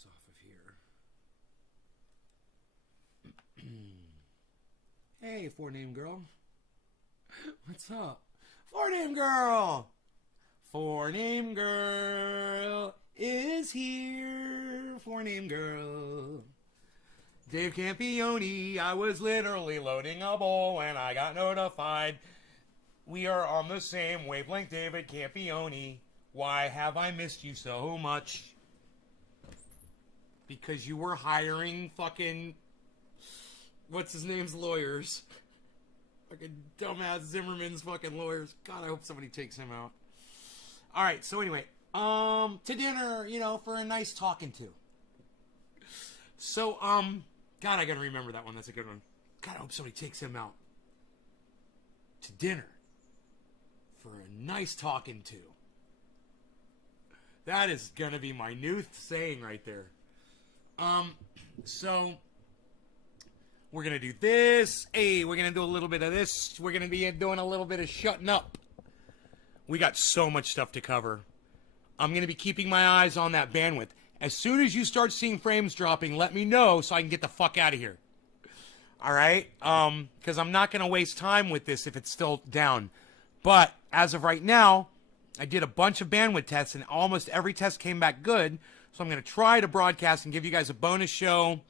this off of here. Hey, four-name girl. What's up? Four-name girl! Four-name girl is here. Four-name girl. Dave Campione, I was literally loading a bowl when I got notified. We are on the same wavelength, David Campione. Why have I missed you so much? Because you were hiring fucking... what's his name's lawyers? Fucking dumbass Zimmerman's fucking lawyers. God, I hope somebody takes him out. Alright, so anyway. To dinner, you know, for a nice talking to. So, God, I gotta remember that one. That's a good one. God, I hope somebody takes him out. To dinner. For a nice talking to. That is gonna be my new saying right there. So... we're going to do this. Hey, we're going to do a little bit of this. We're going to be doing a little bit of shutting up. We got so much stuff to cover. I'm going to be keeping my eyes on that bandwidth. As soon as you start seeing frames dropping, let me know so I can get the fuck out of here. All right? Because I'm not going to waste time with this if it's still down. But as of right now, I did a bunch of bandwidth tests, and almost every test came back good. So I'm going to try to broadcast and give you guys a bonus show.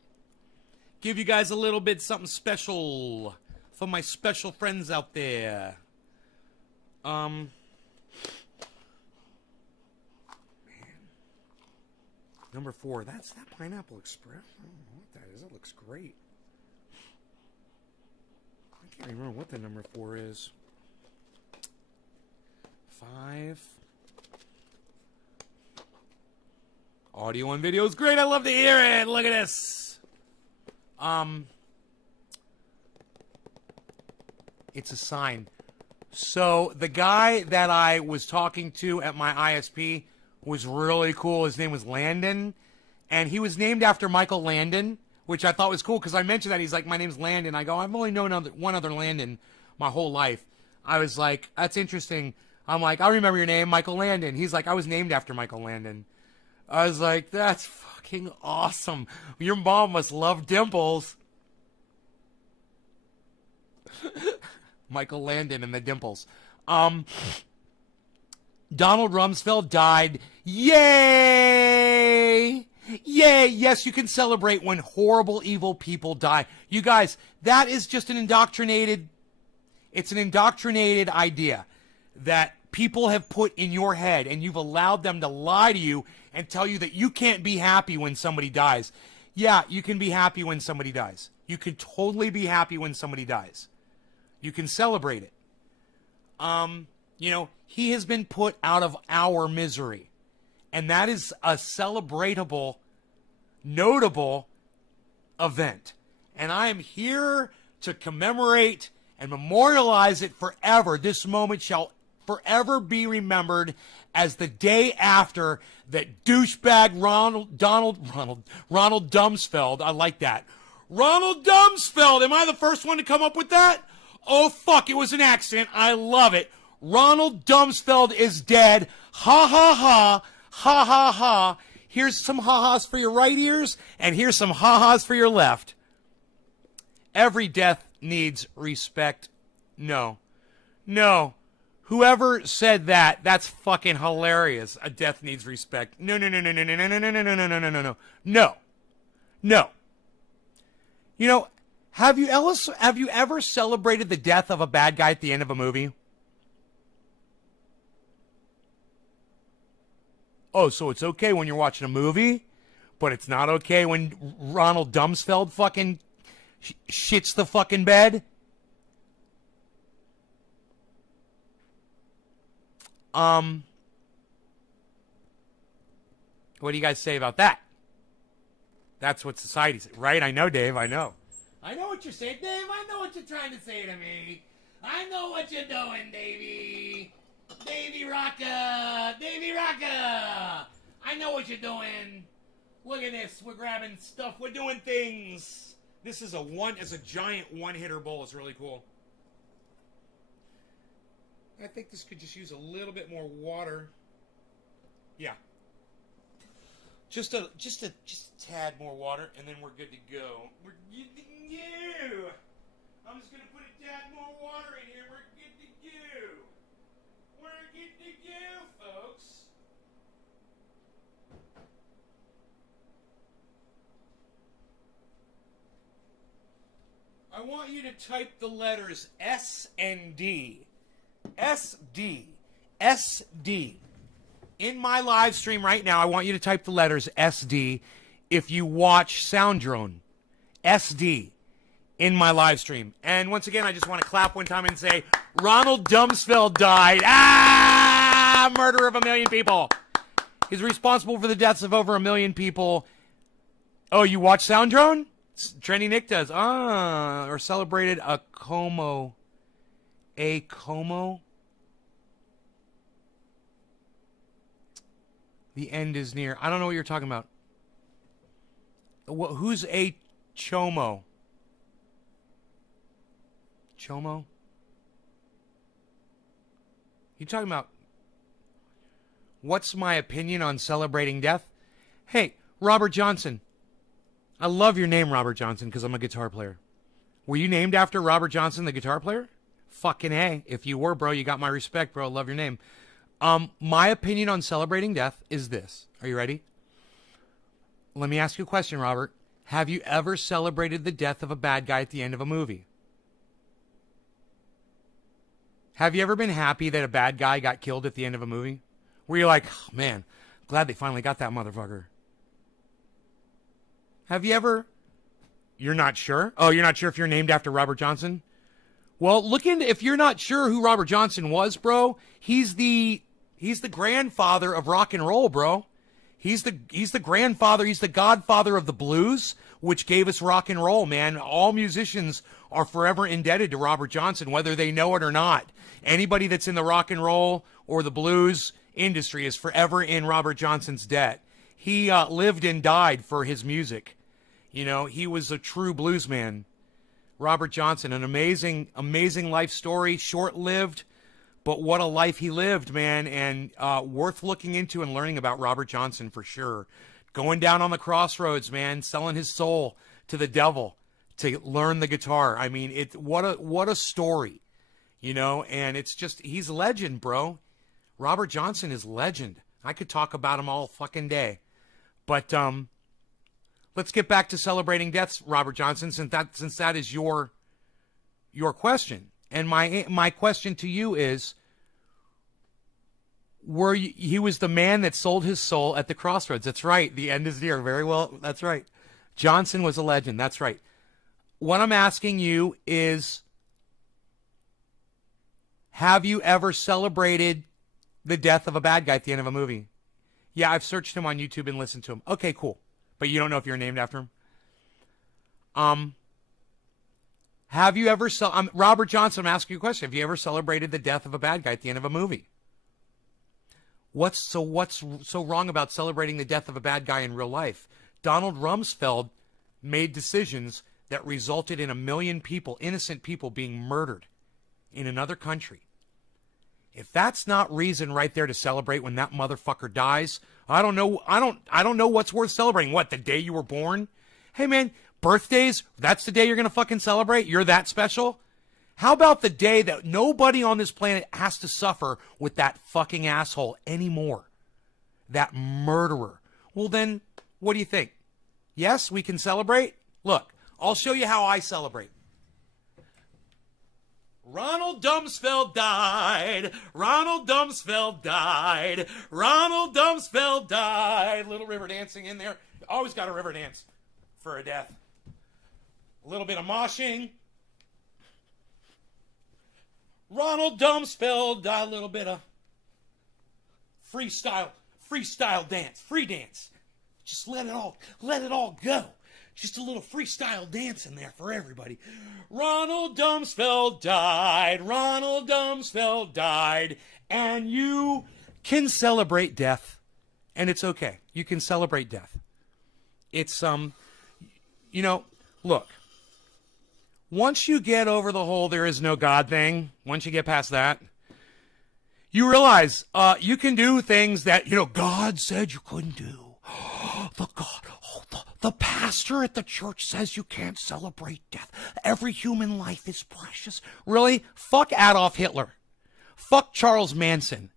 Give you guys a little bit something special for my special friends out there. Man. Number 4. That's that Pineapple Express. I don't know what that is. It looks great. I can't remember what the number 4 is. 5. Audio and video is great. I love to hear it. Look at this. It's a sign. So the guy that I was talking to at my ISP was really cool. His name was Landon, and he was named after Michael Landon, which I thought was cool because I mentioned that. He's like, my name's Landon. I go, I've only known one other Landon my whole life. I was like, that's interesting. I'm like, I remember your name, Michael Landon. He's like, I was named after Michael Landon. I was like, that's fucking awesome. Your mom must love dimples. Michael Landon and the dimples. Donald Rumsfeld died. Yay! Yay! Yes, you can celebrate when horrible, evil people die. You guys, that is just it's an indoctrinated idea that people have put in your head, and you've allowed them to lie to you and tell you that you can't be happy when somebody dies. Yeah, you can be happy when somebody dies. You can totally be happy when somebody dies. You can celebrate it. You know, he has been put out of our misery. And that is a celebratable, notable event. And I am here to commemorate and memorialize it forever. This moment shall forever be remembered as the day after that douchebag Ronald Rumsfeld. I like that. Ronald Rumsfeld. Am I the first one to come up with that? Oh, fuck. It was an accident. I love it. Ronald Rumsfeld is dead. Ha, ha, ha. Ha, ha, ha. Here's some ha-has for your right ears, and here's some ha-has for your left. Every death needs respect. No. No. Whoever said that, that's fucking hilarious. A death needs respect. No, no, no, no, no, no, no, no, no, no, no, no, no, no, no, no. No. No. You know, have you ever celebrated the death of a bad guy at the end of a movie? Oh, so it's okay when you're watching a movie, but it's not okay when Ronald Rumsfeld fucking shits the fucking bed? What do you guys say about that? That's what society says, right? I know, Dave, I know. I know what you're saying, Dave. I know what you're trying to say to me. I know what you're doing, Davey. Davey Rocka! Davey Rocka! I know what you're doing. Look at this. We're grabbing stuff. We're doing things. This is a giant one-hitter bowl. It's really cool. I think this could just use a little bit more water. Yeah. Just a tad more water, and then we're good to go. We're good to go. I'm just gonna put a tad more water in here. We're good to go. We're good to go, folks. I want you to type the letters S and D. SD. SD. In my live stream right now, I want you to type the letters SD if you watch Sound Drone. SD. In my live stream. And once again, I just want to clap one time and say, Ronald Rumsfeld died. Murder of 1 million people. He's responsible for the deaths of over 1 million people. Oh, you watch Sound Drone? Trendy Nick does. Or celebrated a Como. A Como? The end is near. I don't know what you're talking about. Who's a Chomo? Chomo? You talking about what's my opinion on celebrating death? Hey, Robert Johnson. I love your name, Robert Johnson, because I'm a guitar player. Were you named after Robert Johnson, the guitar player? Fucking A. If you were, bro, you got my respect, bro. I love your name. My opinion on celebrating death is this. Are you ready? Let me ask you a question, Robert. Have you ever celebrated the death of a bad guy at the end of a movie? Have you ever been happy that a bad guy got killed at the end of a movie? Where you're like, oh, man, glad they finally got that motherfucker. Have you ever? You're not sure? Oh, you're not sure if you're named after Robert Johnson? Well, look into, if you're not sure who Robert Johnson was, bro, he's the grandfather of rock and roll, bro. He's the grandfather, he's the godfather of the blues, which gave us rock and roll, man. All musicians are forever indebted to Robert Johnson, whether they know it or not. Anybody that's in the rock and roll or the blues industry is forever in Robert Johnson's debt. He lived and died for his music. You know, he was a true blues man. Robert Johnson, an amazing, amazing life story, short-lived, but what a life he lived, man, and worth looking into and learning about Robert Johnson for sure. Going down on the crossroads, man, selling his soul to the devil to learn the guitar. I mean, what a story, you know, and it's just, he's a legend, bro. Robert Johnson is legend. I could talk about him all fucking day. But let's get back to celebrating deaths, Robert Johnson, since that is your question. And my question to you is, he was the man that sold his soul at the crossroads. That's right. The end is near. Very well. That's right. Johnson was a legend. That's right. What I'm asking you is, have you ever celebrated the death of a bad guy at the end of a movie? Yeah, I've searched him on YouTube and listened to him. Okay, cool. But you don't know if you're named after him? Have you ever, Robert Johnson, I'm asking you a question. Have you ever celebrated the death of a bad guy at the end of a movie? What's so wrong about celebrating the death of a bad guy in real life? Donald Rumsfeld made decisions that resulted in 1 million people, innocent people, being murdered in another country. If that's not reason right there to celebrate when that motherfucker dies, I don't know what's worth celebrating. What, the day you were born? Hey man, birthdays, that's the day you're going to fucking celebrate? You're that special? How about the day that nobody on this planet has to suffer with that fucking asshole anymore? That murderer. Well then, what do you think? Yes, we can celebrate? Look, I'll show you how I celebrate. Ronald Rumsfeld died. Ronald Rumsfeld died. Ronald Rumsfeld died. Little river dancing in there. Always got a river dance for a death. A little bit of moshing. Ronald Rumsfeld died. A little bit of freestyle dance, free dance. Just let it all go. Just a little freestyle dance in there for everybody. Ronald Rumsfeld died. Ronald Rumsfeld died. And you can celebrate death. And it's okay. You can celebrate death. It's, you know, look. Once you get over the whole there is no God thing, once you get past that, you realize you can do things that, you know, God said you couldn't do. the pastor at the church says you can't celebrate death. Every human life is precious. Really? Fuck Adolf Hitler. Fuck Charles Manson.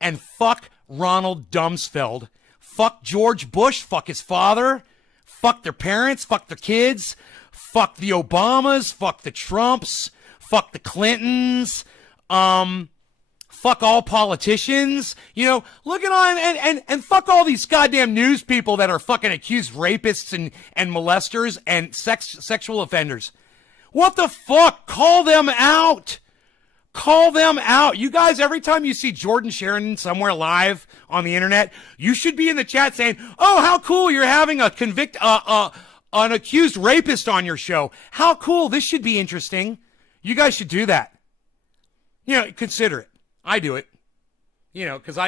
And fuck Ronald Rumsfeld. Fuck George Bush. Fuck his father. Fuck their parents. Fuck their kids. Fuck the Obamas. Fuck the Trumps. Fuck the Clintons. Fuck all politicians. You know, look at on and fuck all these goddamn news people that are fucking accused rapists and molesters and sexual offenders. What the fuck? Call them out. Call them out. You guys, every time you see Jordan Sheridan somewhere live on the internet, you should be in the chat saying, "Oh, how cool you're having a an accused rapist on your show. How cool. This should be interesting." You guys should do that. You know, consider it. I do it. You know, because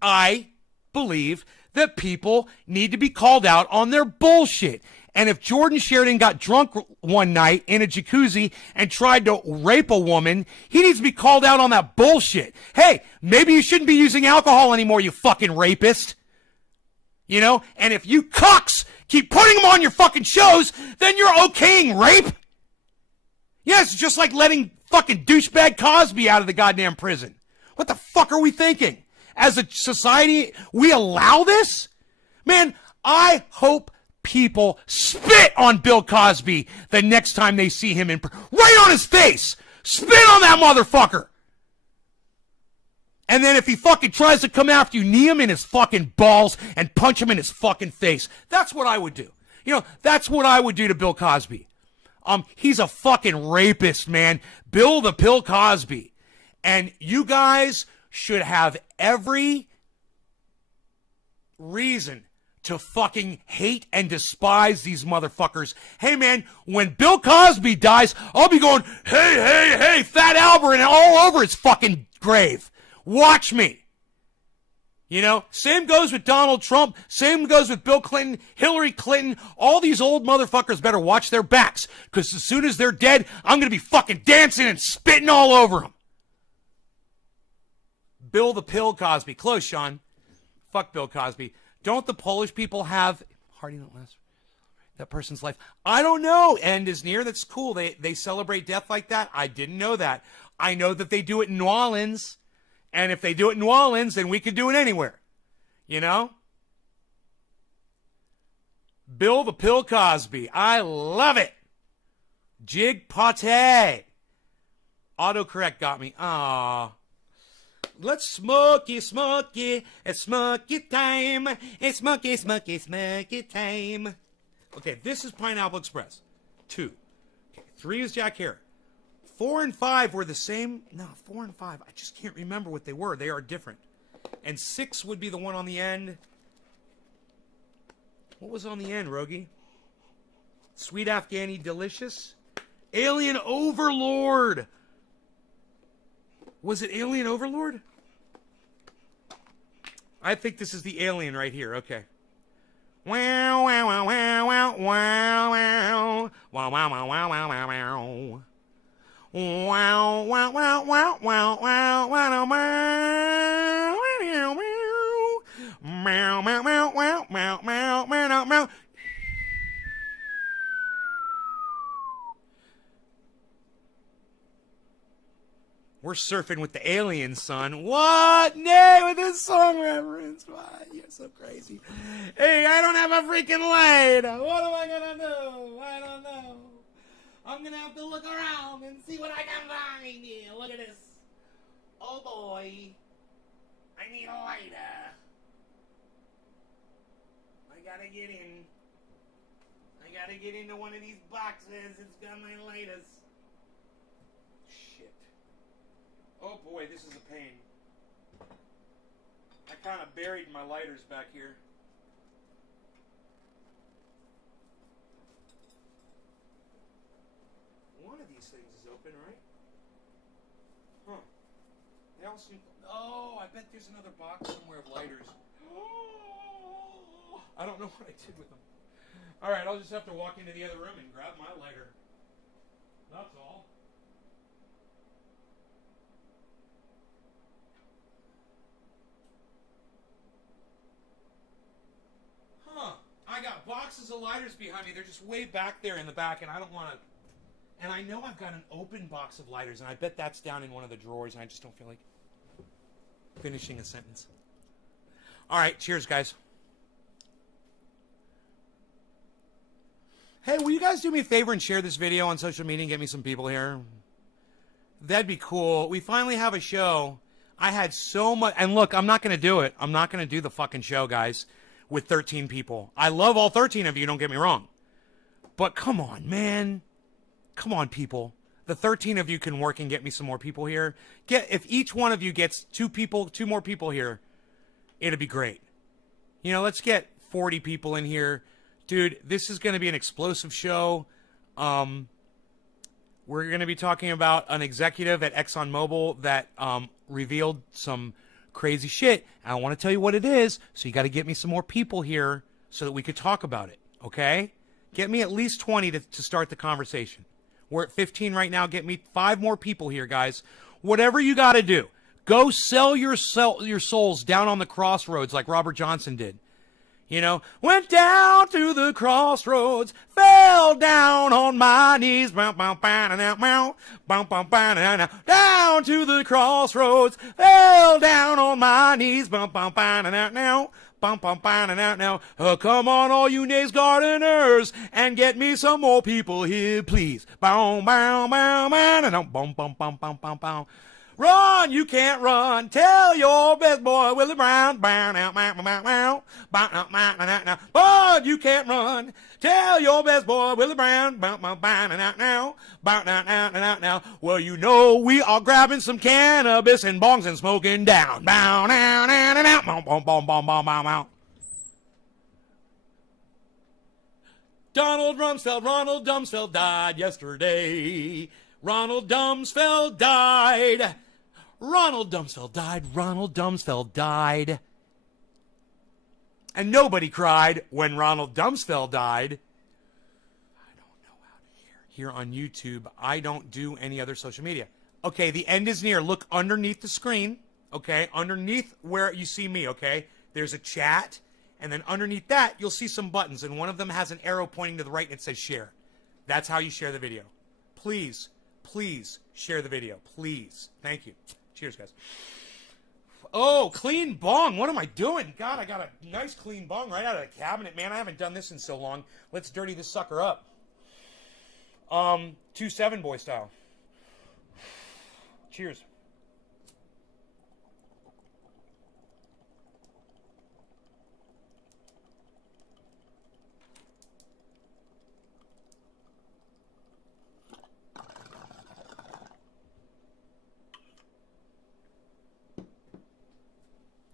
I believe that people need to be called out on their bullshit. And if Jordan Sheridan got drunk one night in a jacuzzi and tried to rape a woman, he needs to be called out on that bullshit. Hey, maybe you shouldn't be using alcohol anymore, you fucking rapist. You know? And if you cucks keep putting them on your fucking shows, then you're okaying rape. Yeah, it's just like letting fucking douchebag Cosby out of the goddamn prison. What the fuck are we thinking? As a society, we allow this? Man, I hope people spit on Bill Cosby the next time they see him right on his face. Spit on that motherfucker. And then if he fucking tries to come after you, knee him in his fucking balls and punch him in his fucking face. That's what I would do. You know, that's what I would do to Bill Cosby. He's a fucking rapist, man. Bill the Pill Cosby. And you guys should have every reason to fucking hate and despise these motherfuckers. Hey, man, when Bill Cosby dies, I'll be going, hey, Fat Albert, and all over his fucking grave. Watch me. You know, same goes with Donald Trump. Same goes with Bill Clinton, Hillary Clinton. All these old motherfuckers better watch their backs, because as soon as they're dead, I'm going to be fucking dancing and spitting all over them. Bill the Pill Cosby. Close, Sean. Fuck Bill Cosby. Don't the Polish people have Hardy not last that person's life? I don't know. End is near. That's cool. They celebrate death like that. I didn't know that. I know that they do it in New Orleans. And if they do it in New Orleans, then we could do it anywhere. You know? Bill the Pill Cosby. I love it. Jig Pate. Autocorrect got me. Aww. Let's smoky. It's smoky time. It's smoky time. Okay, this is Pineapple Express. 2. Okay, 3 is Jack Herrick. 4 and 5 were the same. No, 4 and 5. I just can't remember what they were. They are different. And 6 would be the one on the end. What was on the end, Rogie? Sweet Afghani Delicious? Alien Overlord. Was it Alien Overlord? I think this is the alien right here. Okay. Wow, wow, wow, wow, wow, wow, wow. Wow, wow, wow, wow, wow, wow, wow. Wow, wow, wow, wow, wow, wow, wow, meow, meow, meow, meow, meow, meow, meow, meow. We're surfing with the aliens, son. What? Nay, with this song reference. What? You're so crazy. Hey, I don't have a freaking light. What am I gonna do? I don't know. I'm gonna have to look around and see what I can find here. Look at this. Oh boy. I need a lighter. I gotta get in. I gotta get into one of these boxes. It's got my lighters. Shit. Oh boy, this is a pain. I kind of buried my lighters back here. One of these things is open, right? Huh. They all seem... Oh, I bet there's another box somewhere of lighters. Oh, I don't know what I did with them. Alright, I'll just have to walk into the other room and grab my lighter. That's all. boxes of lighters behind me. They're just way back there in the back, and I don't want to. And I know I've got an open box of lighters, and I bet that's down in one of the drawers, and I just don't feel like finishing a sentence. All right, cheers, guys. Hey, will you guys do me a favor and share this video on social media and get me some people here? That'd be cool. We finally have a show. I had so much, and look, I'm not going to do it. I'm not going to do the fucking show, guys, with 13 people. I love all 13 of you, don't get me wrong. But come on, man. Come on, people. The 13 of you can work and get me some more people here. If each one of you gets two more people here, it'd be great. You know, let's get 40 people in here. Dude, this is going to be an explosive show. We're going to be talking about an executive at ExxonMobil that revealed some crazy shit. I want to tell you what it is, so you got to get me some more people here so that we could talk about it, okay? Get me at least 20 to start the conversation. We're at 15 right now. Get me 5 more people here, guys. Whatever you got to do, go sell your souls down on the crossroads like Robert Johnson did. You know, went down to the crossroads, fell down on my knees, down to the crossroads, fell down on my knees, come on, all you nays gardeners, and get me some more people here, please. Run, you can't run. Tell your best boy Willie Brown. But you can't run. Tell your best boy Willie Brown. Well, you know we are grabbing some cannabis and bongs and smoking down. Ronald Rumsfeld died yesterday. Ronald Rumsfeld died. Ronald Rumsfeld died. And nobody cried when Ronald Rumsfeld died. I don't know how to hear. Here on YouTube, I don't do any other social media. Okay, the end is near. Look underneath the screen, okay? Underneath where you see me, okay? There's a chat, and then underneath that, you'll see some buttons, and one of them has an arrow pointing to the right, and it says share. That's how you share the video. Please share the video. Please. Thank you. Cheers, guys. Oh, clean bong. What am I doing? God, I got a nice clean bong right out of the cabinet, man. I haven't done this in so long. Let's dirty this sucker up. 2-7 boy style. Cheers.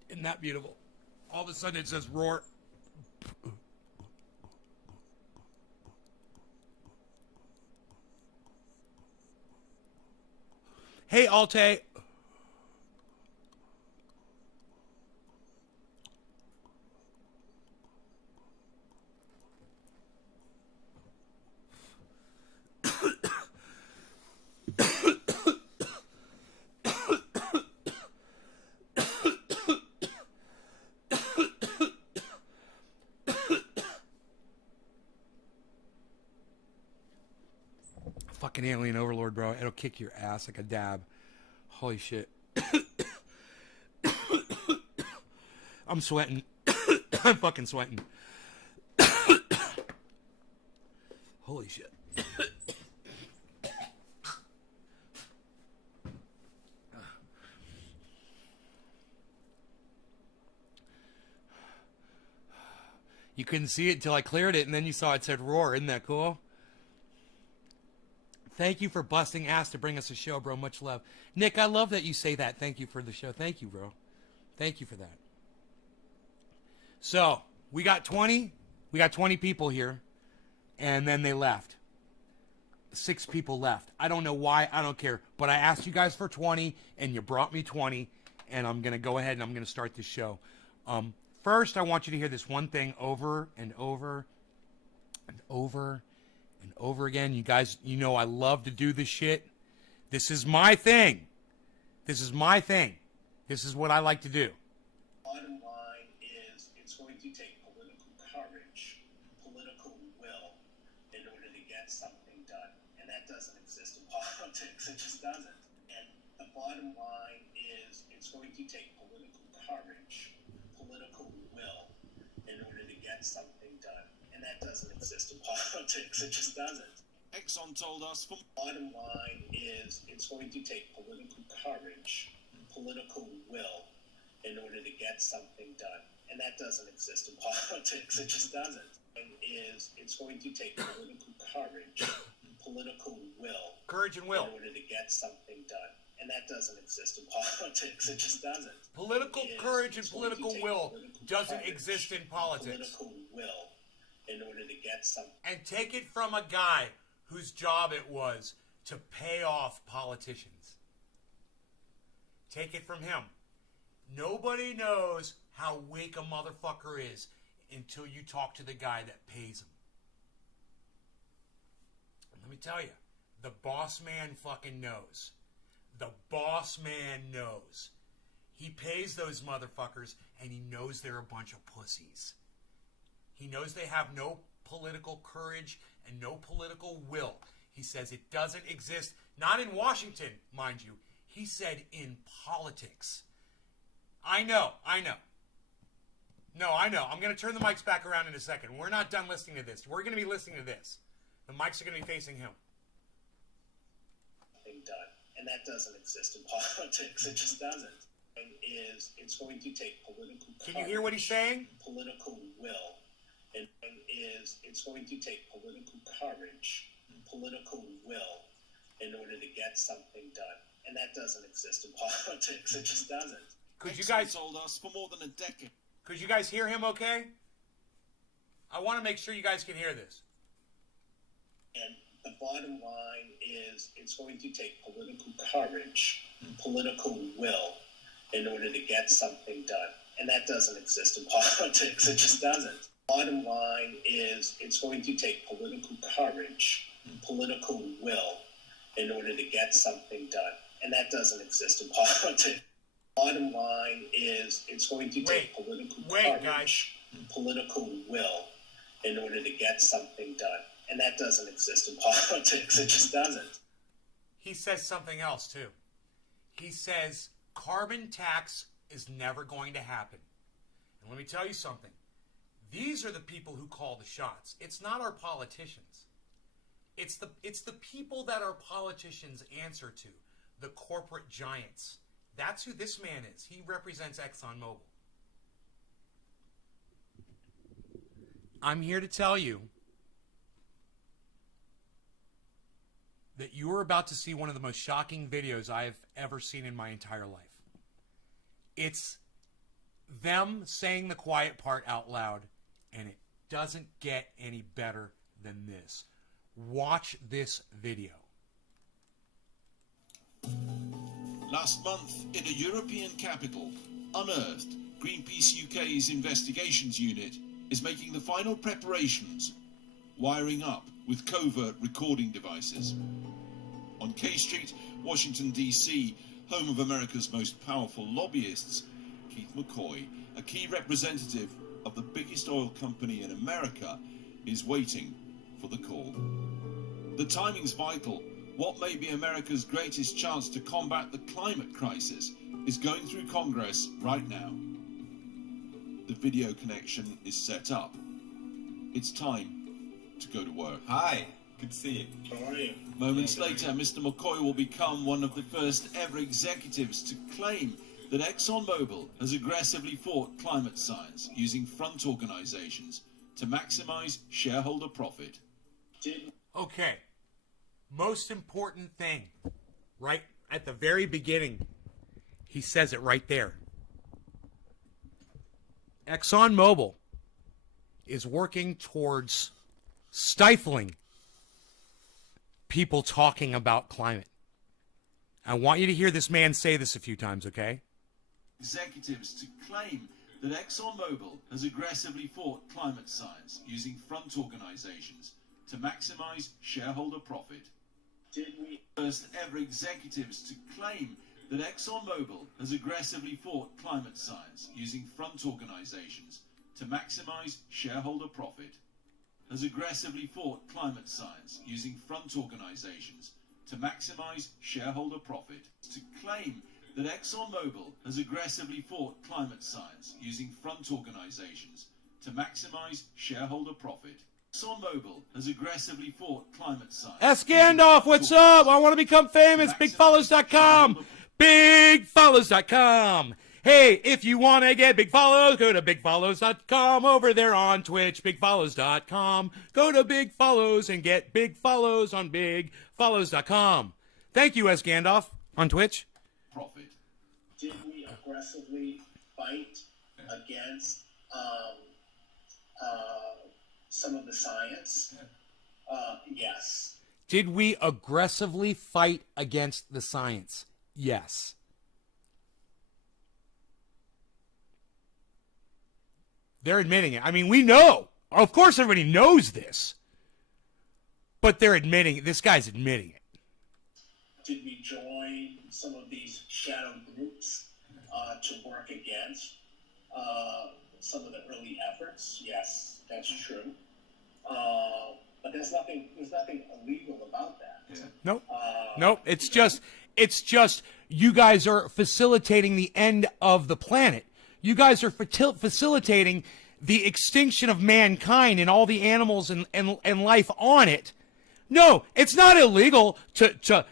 Isn't that beautiful? All of a sudden it says roar. Hey, Alte. Fucking alien overlord, bro. It'll kick your ass like a dab. Holy shit. I'm sweating. I'm fucking sweating. Holy shit. You couldn't see it until I cleared it, and then you saw it said roar. Isn't that cool? Thank you for busting ass to bring us a show, bro. Much love. Nick, I love that you say that. Thank you for the show. Thank you, bro. Thank you for that. So, we got 20. We got 20 people here. And then they left. 6 people left. I don't know why. I don't care. But I asked you guys for 20, and you brought me 20. And I'm going to go ahead and I'm going to start this show. First, I want you to hear this one thing over and over and over and over again. You guys, you know I love to do this shit. This is my thing. This is my thing. This is what I like to do. Bottom line is it's going to take political courage, political get something done. And that doesn't exist in politics. It just doesn't. And the bottom line is it's going to take political courage, political will, in order to get something done. And that doesn't exist in politics. It just doesn't. Exxon told us from... Bottom line is it's going to take political courage, political will, in order to get something done. And that doesn't exist in politics. It just doesn't. And it's going to take political courage, political will. Courage and will. In order to get something done. And that doesn't exist in politics. It just doesn't. Political courage and political will doesn't exist in politics. Political will in order to get something. And take it from a guy whose job it was to pay off politicians. Take it from him. Nobody knows how weak a motherfucker is until you talk to the guy that pays him. And let me tell you, the boss man fucking knows. The boss man knows. He pays those motherfuckers, and he knows they're a bunch of pussies. He knows they have no political courage and no political will. He says it doesn't exist, not in Washington, mind you. He said in politics. I know. No, I know. I'm going to turn the mics back around in a second. We're not done listening to this. We're going to be listening to this. The mics are going to be facing him. Done. And that doesn't exist in politics. It just doesn't. And it's going to take political courage. Can you hear what he's saying? Political will. And it's going to take political courage, political will, in order to get something done. And that doesn't exist in politics. It just doesn't. Could you guys told us for more than a decade? Could you guys hear him okay? I want to make sure you guys can hear this. And the bottom line is it's going to take political courage, political will, in order to get something done. And that doesn't exist in politics. It just doesn't. Bottom line is it's going to take political courage, political will, in order to get something done. And that doesn't exist in politics. Bottom line is it's going to take political courage, political will, in order to get something done. And that doesn't exist in politics. It just doesn't. He says something else, too. He says carbon tax is never going to happen. And let me tell you something. These are the people who call the shots. It's not our politicians. It's the people that our politicians answer to, the corporate giants. That's who this man is. He represents ExxonMobil. I'm here to tell you that you are about to see one of the most shocking videos I have ever seen in my entire life. It's them saying the quiet part out loud, and it doesn't get any better than this. Watch this video. Last month, in a European capital, Unearthed, Greenpeace UK's investigations unit, is making the final preparations, wiring up with covert recording devices. On K Street, Washington, D.C., home of America's most powerful lobbyists, Keith McCoy, a key representative of the biggest oil company in America, is waiting for the call. The timing's vital. What may be America's greatest chance to combat the climate crisis is going through Congress right now. The video connection is set up. It's time to go to work. Hi, good to see you. How are you? Moments later, Mr. McCoy will become one of the first ever executives to claim that ExxonMobil has aggressively fought climate science using front organizations to maximize shareholder profit. Okay. Most important thing, right at the very beginning, he says it right there. ExxonMobil is working towards stifling people talking about climate. I want you to hear this man say this a few times, okay? Executives to claim that ExxonMobil has aggressively fought climate science using front organizations to maximize shareholder profit. First ever executives to claim that ExxonMobil has aggressively fought climate science using front organizations to maximize shareholder profit. has aggressively fought climate science using front organizations to maximize shareholder profit. To claim that ExxonMobil has aggressively fought climate science using front organizations to maximize shareholder profit. ExxonMobil has aggressively fought climate science. S. Gandalf, what's up? I want to become famous. BigFollows.com. BigFollows.com. Hey, if you want to get big follows, go to BigFollows.com. Over there on Twitch, BigFollows.com. Go to Big Follows and get big follows on BigFollows.com. Thank you, S. Gandalf, on Twitch. Profit. Did we aggressively fight against some of the science? Yes. Did we aggressively fight against the science? Yes. They're admitting it. I mean, we know. Of course, everybody knows this. But they're admitting it. This guy's admitting it. Did we join some of these shadow groups to work against some of the early efforts? Yes, that's true. But there's nothing illegal about that. Yeah. Nope. Nope. It's just you guys are facilitating the end of the planet. You guys are facilitating the extinction of mankind and all the animals and life on it. No, it's not illegal to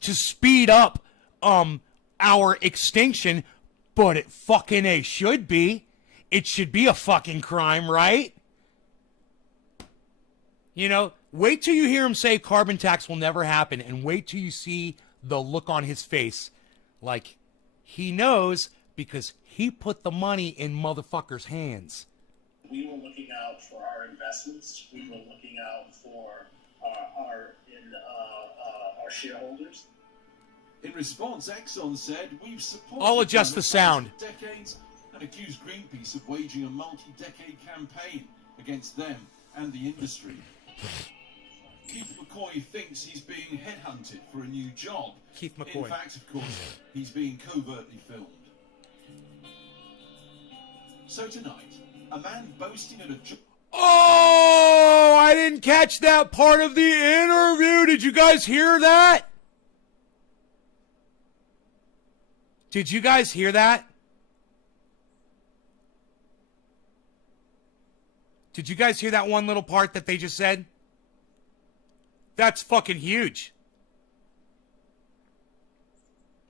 speed up our extinction, but it fucking should be. It should be a fucking crime, right? You know, wait till you hear him say carbon tax will never happen, and wait till you see the look on his face like he knows, because he put the money in motherfuckers' hands. We were looking out for our investments. We were looking out for our shareholders. In response, Exxon said, we've supported... I'll adjust the sound. ...for decades and accused Greenpeace of waging a multi-decade campaign against them and the industry. Keith McCoy thinks he's being headhunted for a new job. Keith McCoy. In fact, of course, he's being covertly filmed. So tonight, a man boasting at a job... Oh, I didn't catch that part of the interview. Did you guys hear that? Did you guys hear that? Did you guys hear that one little part that they just said? That's fucking huge.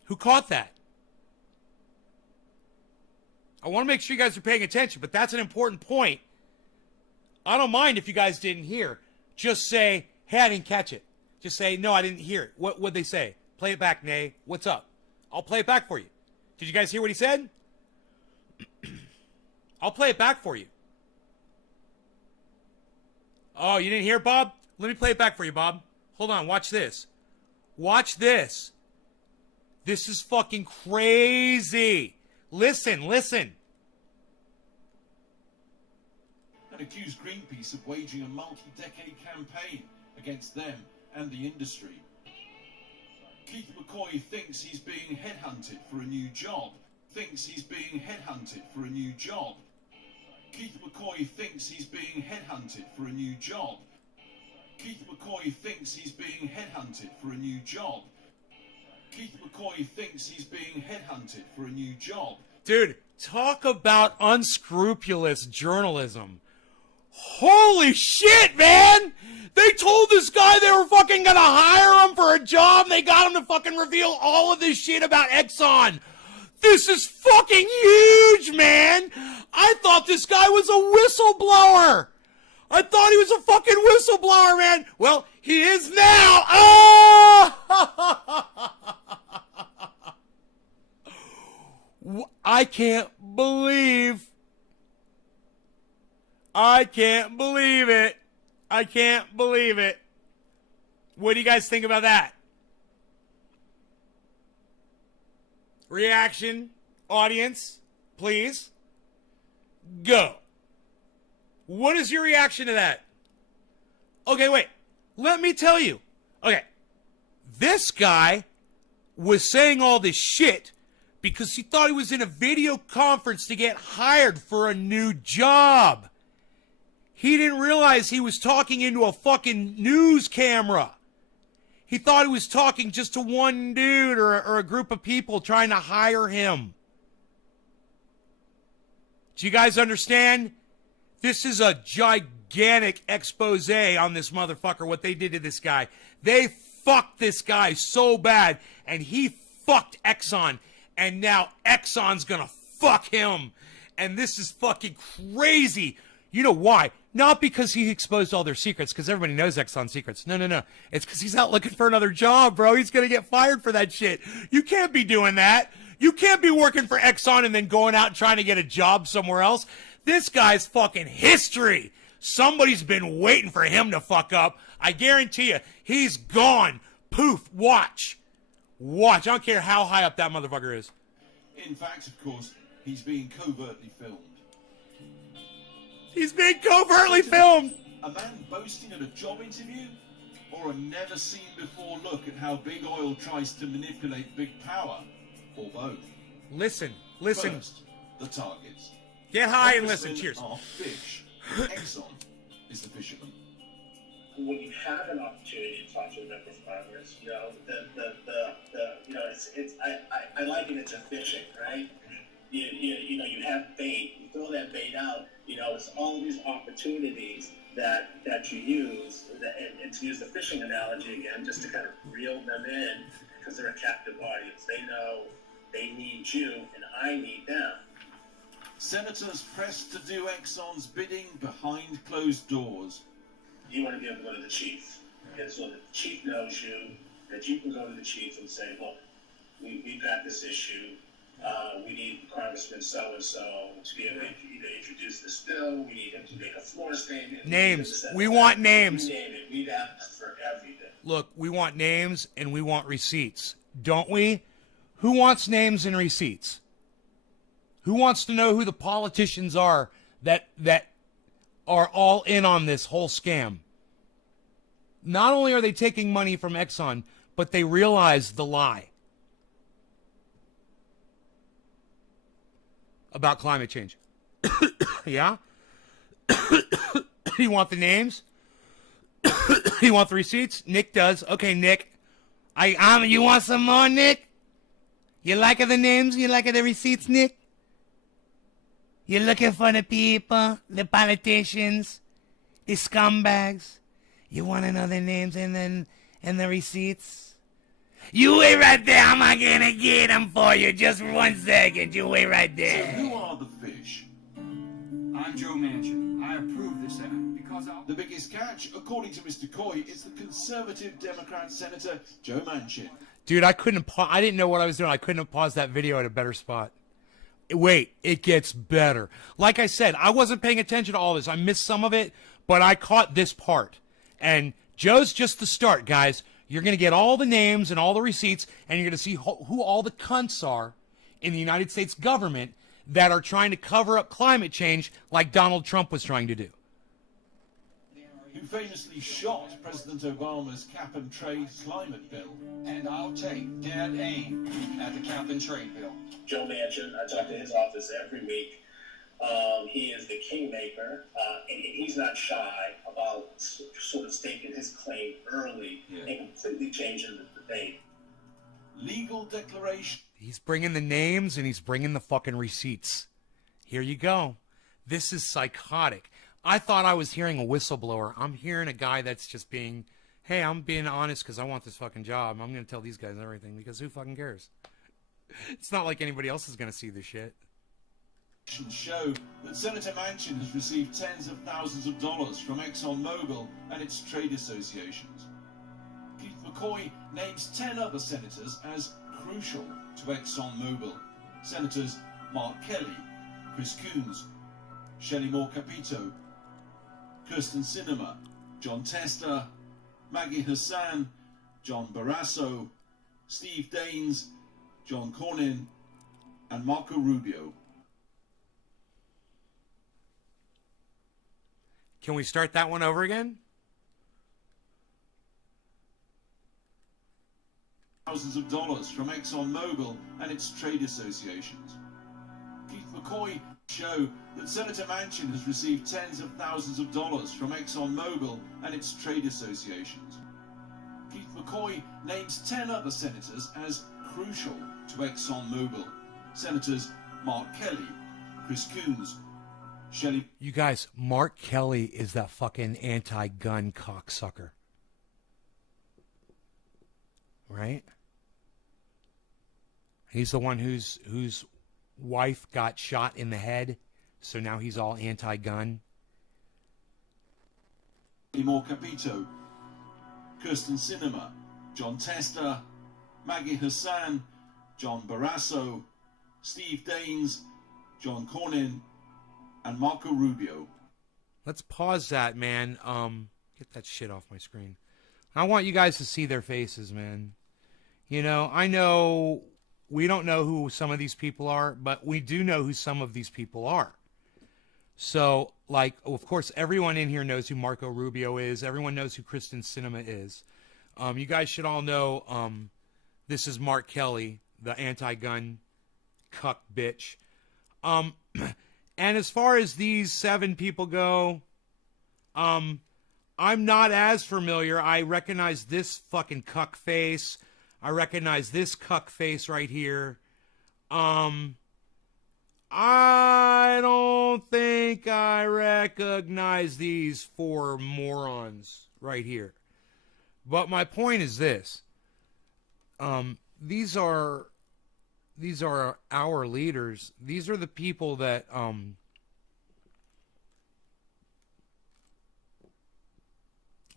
Who caught that? I want to make sure you guys are paying attention, but that's an important point. I don't mind if you guys didn't hear. Just say, hey, I didn't catch it. Just say, no, I didn't hear it. What'd they say? Play it back, Nay. What's up? I'll play it back for you. Did you guys hear what he said? I'll play it back for you. Oh, you didn't hear it, Bob? Let me play it back for you, Bob. Hold on, watch this. Watch this. This is fucking crazy. Listen. And accused Greenpeace of waging a multi-decade campaign against them and the industry. Keith McCoy thinks he's being headhunted for a new job. Keith McCoy thinks he's being headhunted for a new job. Keith McCoy thinks he's being headhunted for a new job. Keith McCoy thinks he's being headhunted for a new job. Dude, talk about unscrupulous journalism. Holy shit, man! They told this guy they were fucking gonna hire him for a job. They got him to fucking reveal all of this shit about Exxon. This is fucking huge, man! I thought this guy was a whistleblower. I thought he was a fucking whistleblower, man. Well, he is now. Oh! I can't believe it. I can't believe it. What do you guys think about that? Reaction, audience, please. Go. What is your reaction to that? Okay, wait. Let me tell you. Okay. This guy was saying all this shit because he thought he was in a video conference to get hired for a new job. He didn't realize he was talking into a fucking news camera. He thought he was talking just to one dude or a group of people trying to hire him. Do you guys understand? This is a gigantic expose on this motherfucker, what they did to this guy. They fucked this guy so bad, and he fucked Exxon, and now Exxon's gonna fuck him. And this is fucking crazy. You know why? Not because he exposed all their secrets, because everybody knows Exxon's secrets. No. It's because he's out looking for another job, bro. He's going to get fired for that shit. You can't be doing that. You can't be working for Exxon and then going out and trying to get a job somewhere else. This guy's fucking history. Somebody's been waiting for him to fuck up. I guarantee you, he's gone. Poof. Watch. Watch. I don't care how high up that motherfucker is. In fact, of course, he's being covertly filmed. He's being covertly filmed. A man boasting at a job interview? Or a never-seen-before look at how big oil tries to manipulate big power? Or both? Listen. First, the targets. Get high and listen. Congressmen Cheers. are fish. Exxon is the fisherman. When you have an opportunity to talk to a member of Congress, you know, I liken it to fishing, right? You have bait, you throw that bait out, it's all of these opportunities that you use, and to use the fishing analogy again, just to kind of reel them in, because they're a captive audience. They know they need you, and I need them. Senators pressed to do Exxon's bidding behind closed doors. You want to be able to go to the chief, and so the chief knows you, that you can go to the chief and say, look, we've got this issue. We need Congressman so-and-so to be able to either introduce this bill. We need him to make a floor statement. Names. We want names. You name it. We'd ask for everything. Look, we want names and we want receipts. Don't we? Who wants names and receipts? Who wants to know who the politicians are that are all in on this whole scam? Not only are they taking money from Exxon, but they realize the lie about climate change. Yeah? You want the names? You want the receipts? Nick does. Okay, Nick. You want some more, Nick? You like the names? You like the receipts, Nick? You're looking for the people, the politicians, the scumbags. You want to know their names and the receipts? You wait right there. I'm not gonna get them for you. Just for 1 second. You wait right So there. who are the fish? I'm Joe Manchin. I approve this act because The biggest catch, according to Mr. Coy, is the conservative Democrat Senator Joe Manchin. Dude, I didn't know what I was doing. I couldn't have paused that video at a better spot. Wait, it gets better. Like I said, I wasn't paying attention to all this. I missed some of it, but I caught this part. And Joe's just the start, guys. You're going to get all the names and all the receipts, and you're going to see who all the cunts are in the United States government that are trying to cover up climate change like Donald Trump was trying to do. Who famously shot President Obama's cap-and-trade climate bill. and I'll take dead aim at the cap and trade bill. Joe Manchin, I talk to his office every week. He is the kingmaker, and he's not shy about sort of staking his claim early and completely changing the debate. Legal declaration. He's bringing the names and he's bringing the fucking receipts. Here you go. This is psychotic. I thought I was hearing a whistleblower. I'm hearing a guy that's just being, hey, I'm being honest because I want this fucking job. I'm going to tell these guys everything because who fucking cares? It's not like anybody else is going to see this shit. Show that Senator Manchin has received tens of thousands of dollars from ExxonMobil and its trade associations. Keith McCoy names 10 other senators as crucial to ExxonMobil. Senators Mark Kelly, Chris Coons, Shelley Moore Capito, Kirsten Sinema, John Tester, Maggie Hassan, John Barrasso, Steve Daines, John Cornyn, and Marco Rubio. Can we start that one over again? Thousands of dollars from ExxonMobil and its trade associations. Keith McCoy McCoy show that Senator Manchin has received tens of thousands of dollars from ExxonMobil and its trade associations. Keith McCoy names 10 other senators as crucial to ExxonMobil. Senators Mark Kelly, Chris Coons, Shelley... You guys, Mark Kelly is that fucking anti-gun cocksucker. Right? He's the one whose wife got shot in the head, so now he's all anti-gun. More Capito, Kirsten Sinema, John Tester, Maggie Hassan, John Barrasso, Steve Daines, John Cornyn, and Marco Rubio. Let's pause that, man. Get that shit off my screen. I want you guys to see their faces, man. You know, I know we don't know who some of these people are, but we do know who some of these people are. So, like, of course, everyone in here knows who Marco Rubio is. Everyone knows who Kristen Sinema is. You guys should all know this is Mark Kelly, the anti-gun cuck bitch. And as far as these 7 people go, I'm not as familiar. I recognize this fucking cuck face. I recognize this cuck face right here. I don't think I recognize these 4 morons right here. But my point is this. These are our leaders. These are the people that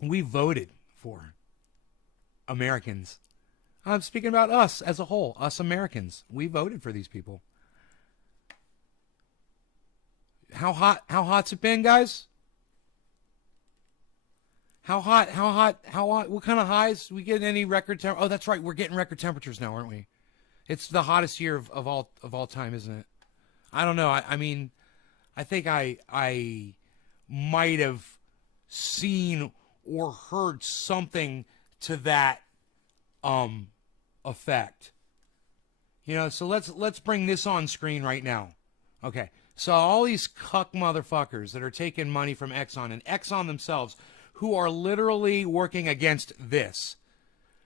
we voted for. Americans. I'm speaking about us as a whole, us Americans. We voted for these people. How hot's it been, guys? How hot? What kind of highs? We getting any record Oh, that's right. We're getting record temperatures now, aren't we? It's the hottest year of all time, isn't it? I don't know. I mean, I think I might have seen or heard something to that effect. You know, so let's bring this on screen right now. Okay. So all these cuck motherfuckers that are taking money from Exxon and Exxon themselves, who are literally working against this,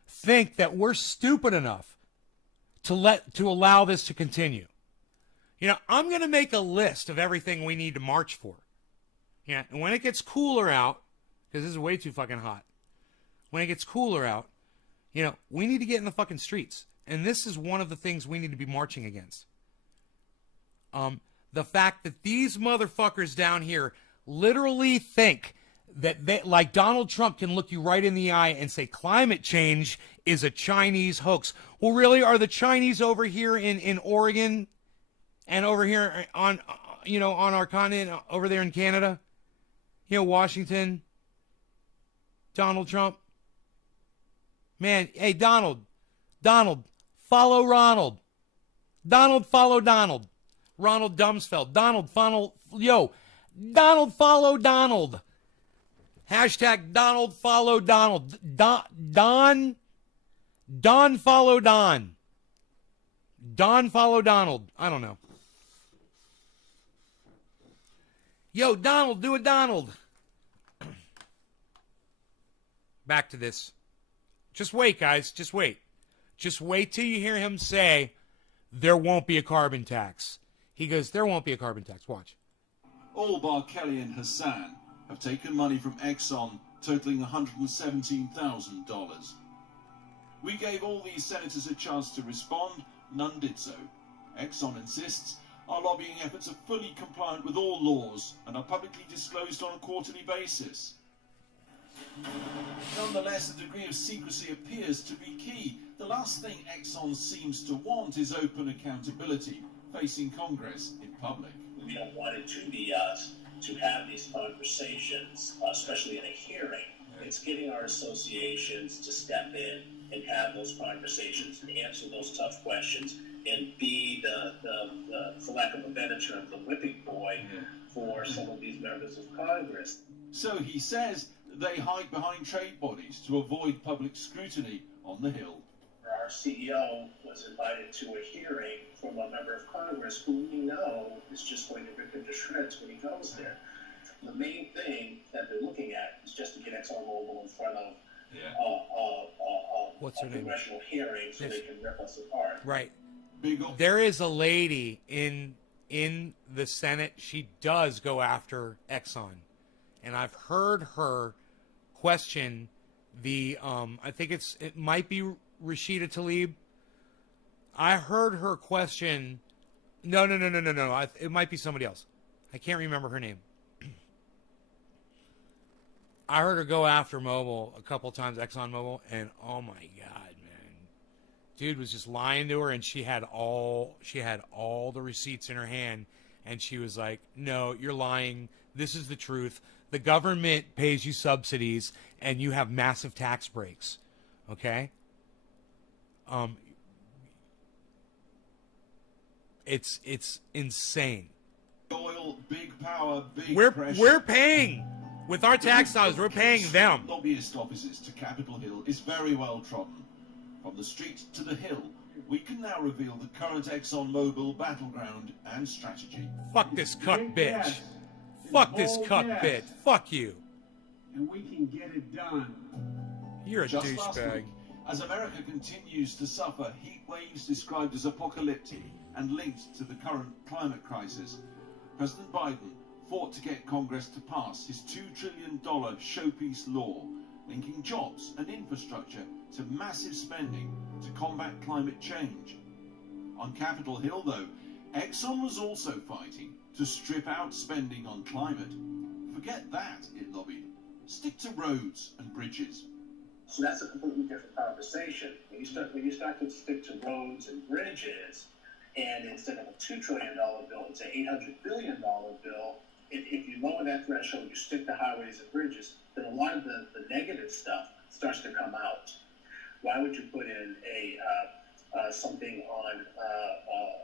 think that we're stupid enough to allow this to continue. You know, I'm going to make a list of everything we need to march for. Yeah, and when it gets cooler out, because this is way too fucking hot, when it gets cooler out, you know, we need to get in the fucking streets. And this is one of the things we need to be marching against. The fact that these motherfuckers down here literally think that they, like Donald Trump can look you right in the eye and say climate change is a Chinese hoax. Well, really, are the Chinese over here in Oregon and over here on, you know, on our continent over there in Canada? You know, Washington, Donald Trump. Man, hey, Donald, follow Ronald. Donald, follow Donald. Ronald Rumsfeld. Donald, follow Donald. Hashtag Donald, follow Donald. Don, follow Don. Don, follow Donald. I don't know. Yo, Donald, do a Donald. Back to this. Just wait, guys. Just wait. Just wait till you hear him say, there won't be a carbon tax. He goes, there won't be a carbon tax. Watch. All bar Kelly and Hassan have taken money from Exxon totaling $117,000. We gave all these senators a chance to respond. None did so. Exxon insists our lobbying efforts are fully compliant with all laws and are publicly disclosed on a quarterly basis. Nonetheless, a degree of secrecy appears to be key. The last thing Exxon seems to want is open accountability, facing Congress in public. We don't want it to be us to have these conversations, especially in a hearing. It's getting our associations to step in and have those conversations and answer those tough questions and be the for lack of a better term, the whipping boy for some of these members of Congress. So he says they hide behind trade bodies to avoid public scrutiny on the Hill. our CEO was invited to a hearing from a member of Congress who we know is just going to rip him to shreds when he goes there. The main thing that they're looking at is just to get ExxonMobil in front of What's her name? congressional hearing so they can rip us apart. Right. There is a lady in the Senate. She does go after Exxon, and I've heard her question the I think it might be Rashida Tlaib. I heard her question. No. It might be somebody else. I can't remember her name. I heard her go after Mobil a couple times, ExxonMobil, and oh my God, man, dude was just lying to her, and she had all the receipts in her hand, and she was like, "No, you're lying. This is the truth. The government pays you subsidies, and you have massive tax breaks." Okay. It's insane. Oil, big power, big We're pressure. paying. With our tax dollars, we're paying them. Lobbyist offices to Capitol Hill is very well trodden. From the street to the hill, we can now reveal the current ExxonMobil battleground and strategy. Fuck this cuck bitch. Fuck this cuck bitch. Fuck you. And we can get it done. You're a Just last douchebag. week, as America continues to suffer heat waves described as apocalyptic and linked to the current climate crisis, President Biden fought to get Congress to pass his $2 trillion showpiece law, linking jobs and infrastructure to massive spending to combat climate change. On Capitol Hill, though, Exxon was also fighting to strip out spending on climate. Forget that, it lobbied. Stick to roads and bridges. So that's a completely different conversation. When you start to stick to roads and bridges, and instead of a $2 trillion bill, it's an $800 billion bill. If you lower that threshold, you stick to highways and bridges, then a lot of the negative stuff starts to come out. Why would you put in something on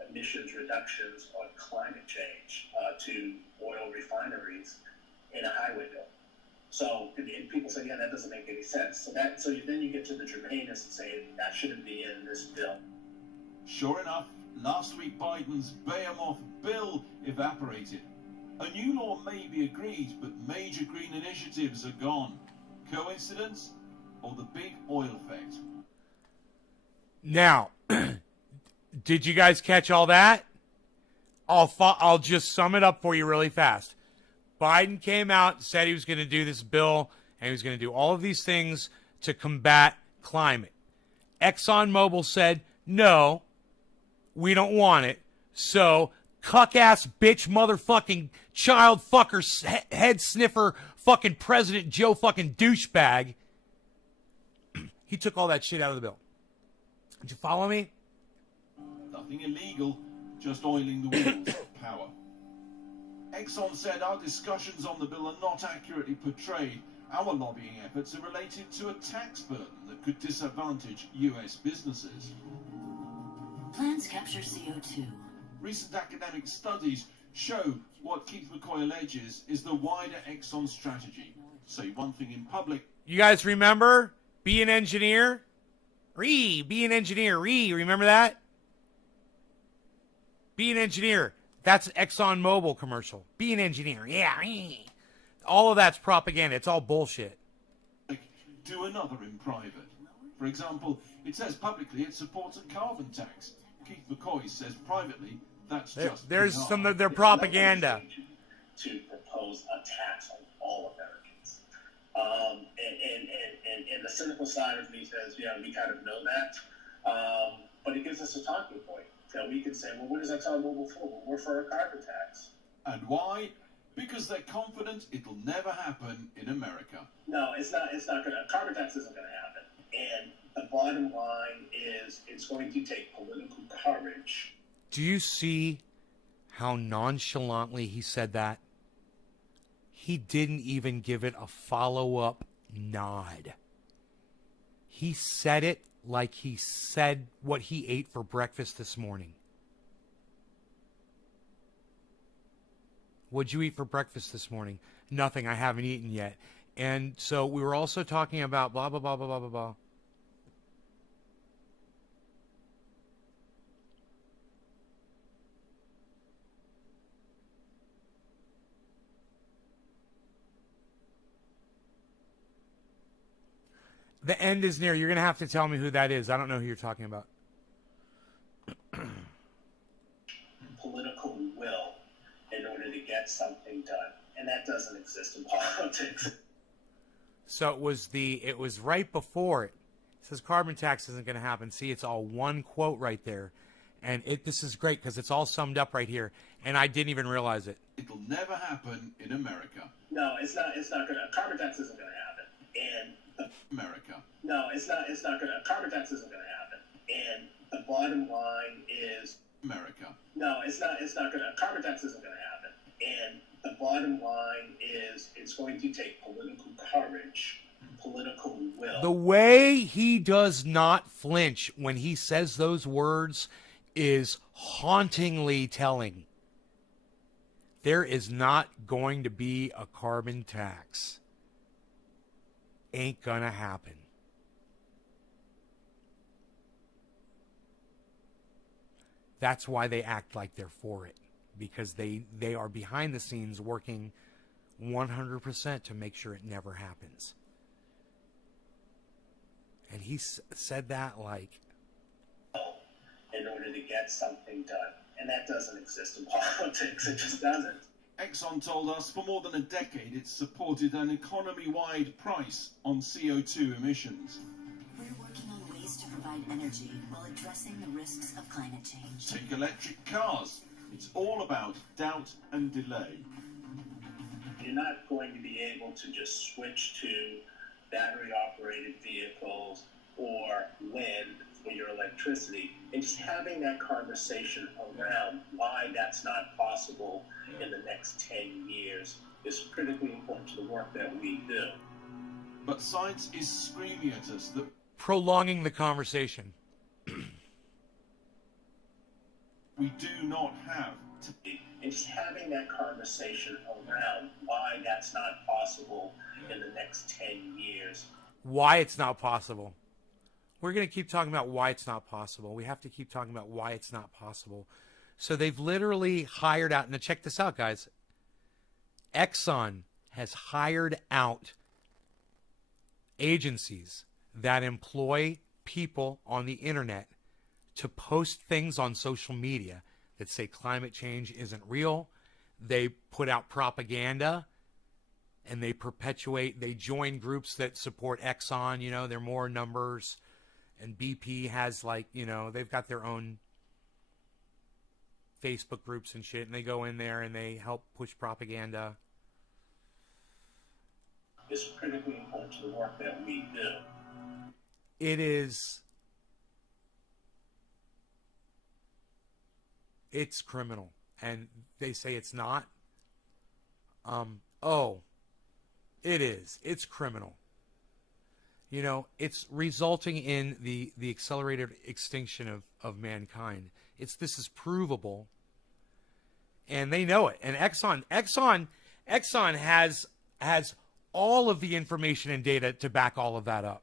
emissions reductions on climate change to oil refineries in a highway bill? So and people say, yeah, that doesn't make any sense. So then you get to the germaneness and say that shouldn't be in this bill. Sure enough, last week Biden's behemoth bill evaporated. A new law may be agreed, but major green initiatives are gone. Coincidence or the big oil effect? Now, did you guys catch all that? I'll just sum it up for you really fast. Biden came out and said he was going to do this bill, and he was going to do all of these things to combat climate. ExxonMobil said, no, we don't want it. So, cuck-ass bitch motherfucking child fucker head sniffer fucking President Joe fucking douchebag, he took all that shit out of the bill. Did you follow me? Nothing illegal, just oiling the wheels of power. Exxon said our discussions on the bill are not accurately portrayed. Our lobbying efforts are related to a tax burden that could disadvantage US businesses. Plans capture CO2. Recent academic studies show what Keith McCoy alleges is the wider Exxon strategy. Say one thing in public. You guys remember? Be an engineer? Be an engineer. Remember that? Be an engineer. That's an ExxonMobil commercial. Be an engineer. Yeah. All of that's propaganda. It's all bullshit. Do another in private. For example, it says publicly it supports a carbon tax. Keith McCoy says privately that's just there's bizarre. some of their propaganda. To propose a tax on all Americans. And the cynical side of me says, yeah, we kind of know that. But it gives us a talking point. So we can say, well, what is ExxonMobil for? Well, we're for a carbon tax. And why? Because they're confident it'll never happen in America. No, it's not going to. Carbon tax isn't going to happen. And the bottom line is it's going to take political courage. Do you see how nonchalantly he said that? He didn't even give it a follow-up nod. He said it like he said what he ate for breakfast this morning. What'd you eat for breakfast this morning? Nothing. I haven't eaten yet. And so we were also talking about blah, blah, blah, blah, blah, blah, blah. The end is near. You're going to have to tell me who that is. I don't know who you're talking about. Political will in order to get something done. And that doesn't exist in politics. So it was right before it. It says carbon tax isn't going to happen. See, it's all one quote right there. And this is great because it's all summed up right here. And I didn't even realize it. It'll never happen in America. No, it's not going to. Carbon tax isn't going to happen. And America. no, it's not going to. Carbon tax isn't going to happen. And the bottom line is America. no, it's not going to. Carbon tax isn't going to happen. And the bottom line is it's going to take political courage, political will. The way he does not flinch when he says those words is hauntingly telling. There is not going to be a carbon tax. Ain't gonna happen. That's why they act like they're for it. Because they are behind the scenes working 100% to make sure it never happens. And he said that like... in order to get something done. And that doesn't exist in politics. It just doesn't. Exxon told us for more than a decade it's supported an economy-wide price on CO2 emissions. We're working on ways to provide energy while addressing the risks of climate change. Take electric cars. It's all about doubt and delay. You're not going to be able to just switch to battery-operated vehicles or wind for your electricity. And just having that conversation around why that's not possible in the next 10 years is critically important to the work that we do. But science is screaming at us that prolonging the conversation. we do not have to. And just having that conversation around why that's not possible in the next 10 years. Why it's not possible. We're going to keep talking about why it's not possible. We have to keep talking about why it's not possible. So they've literally hired out, and check this out, guys. Exxon has hired out agencies that employ people on the internet to post things on social media that say climate change isn't real. They put out propaganda and they join groups that support Exxon. You know, they're more numbers. And BP has they've got their own Facebook groups and shit. And they go in there and they help push propaganda. It's critically important to the work that we do. It's criminal. And they say it's not. It is. It's criminal. You know, it's resulting in the accelerated extinction of mankind. This is provable. And they know it. And Exxon has all of the information and data to back all of that up.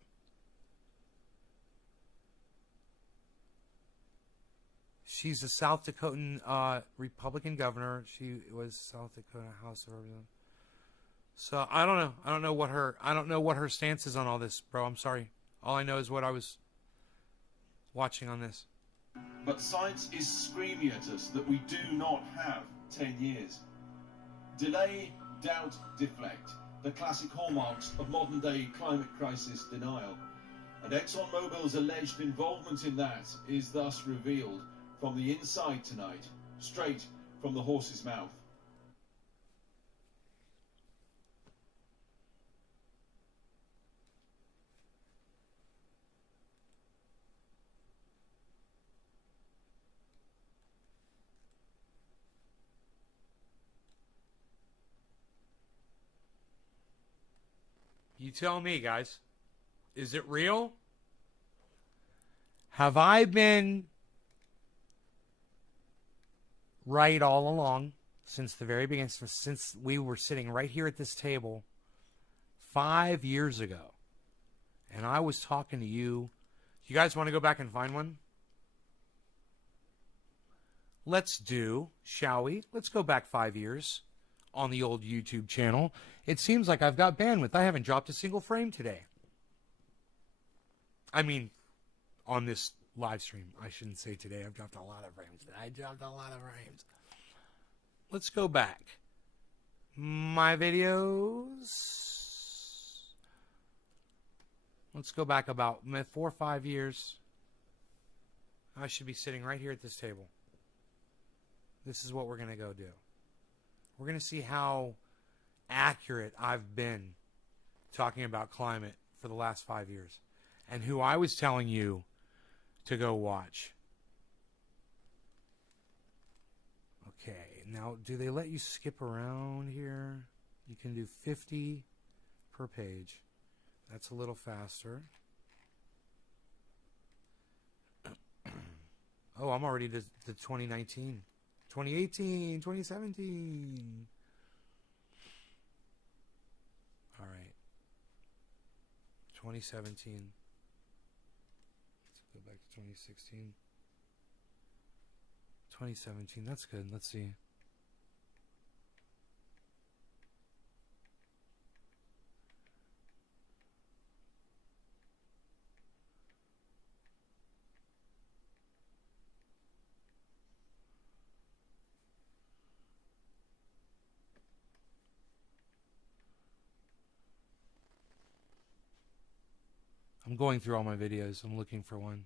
She's a South Dakotan Republican governor. She was South Dakota House of Representatives. So I don't know. I don't know what her stance is on all this, bro. I'm sorry. All I know is what I was watching on this. But science is screaming at us that we do not have 10 years. Delay, doubt, deflect. The classic hallmarks of modern-day climate crisis denial. And ExxonMobil's alleged involvement in that is thus revealed from the inside tonight, straight from the horse's mouth. You tell me, guys. Is it real? Have I been right all along since the very beginning, since we were sitting right here at this table 5 years ago? And I was talking to you. You guys want to go back and find one? Let's do, shall we? Let's go back 5 years on the old YouTube channel. It seems like I've got bandwidth. I haven't dropped a single frame today. I mean, on this live stream. I shouldn't say today. I've dropped a lot of frames. I dropped a lot of frames. Let's go back. My videos. Let's go back about 4 or 5 years. I should be sitting right here at this table. This is what we're going to go do. We're going to see how accurate I've been talking about climate for the last 5 years. And who I was telling you to go watch. Okay, now do they let you skip around here? You can do 50 per page. That's a little faster. Oh, I'm already to 2019. 2018, 2017. All right. 2017. Let's go back to 2016. 2017, that's good. Let's see. I'm going through all my videos. I'm looking for one.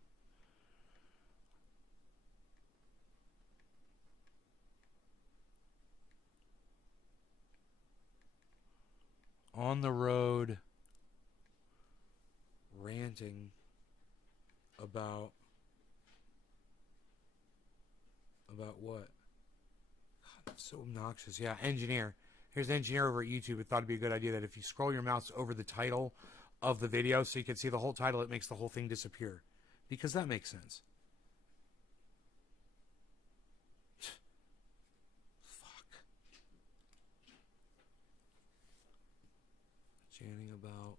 On the road ranting about what? God, that's so obnoxious. Yeah, engineer. Here's an engineer over at YouTube who thought it'd be a good idea that if you scroll your mouse over the title of the video so you can see the whole title, it makes the whole thing disappear. Because that makes sense. Fuck. Chanting about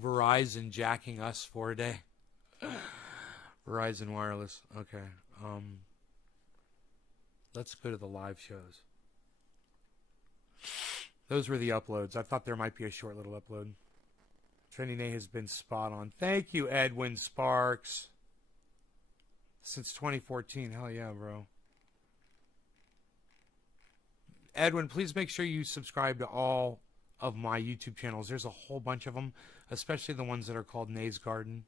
Verizon jacking us for a day. Verizon Wireless. Okay. Let's go to the live shows. Those were the uploads. I thought there might be a short little upload. Trending A has been spot on. Thank you, Edwin Sparks. Since 2014. Hell yeah, bro. Edwin, please make sure you subscribe to all of my YouTube channels. There's a whole bunch of them, especially the ones that are called Nays Garden.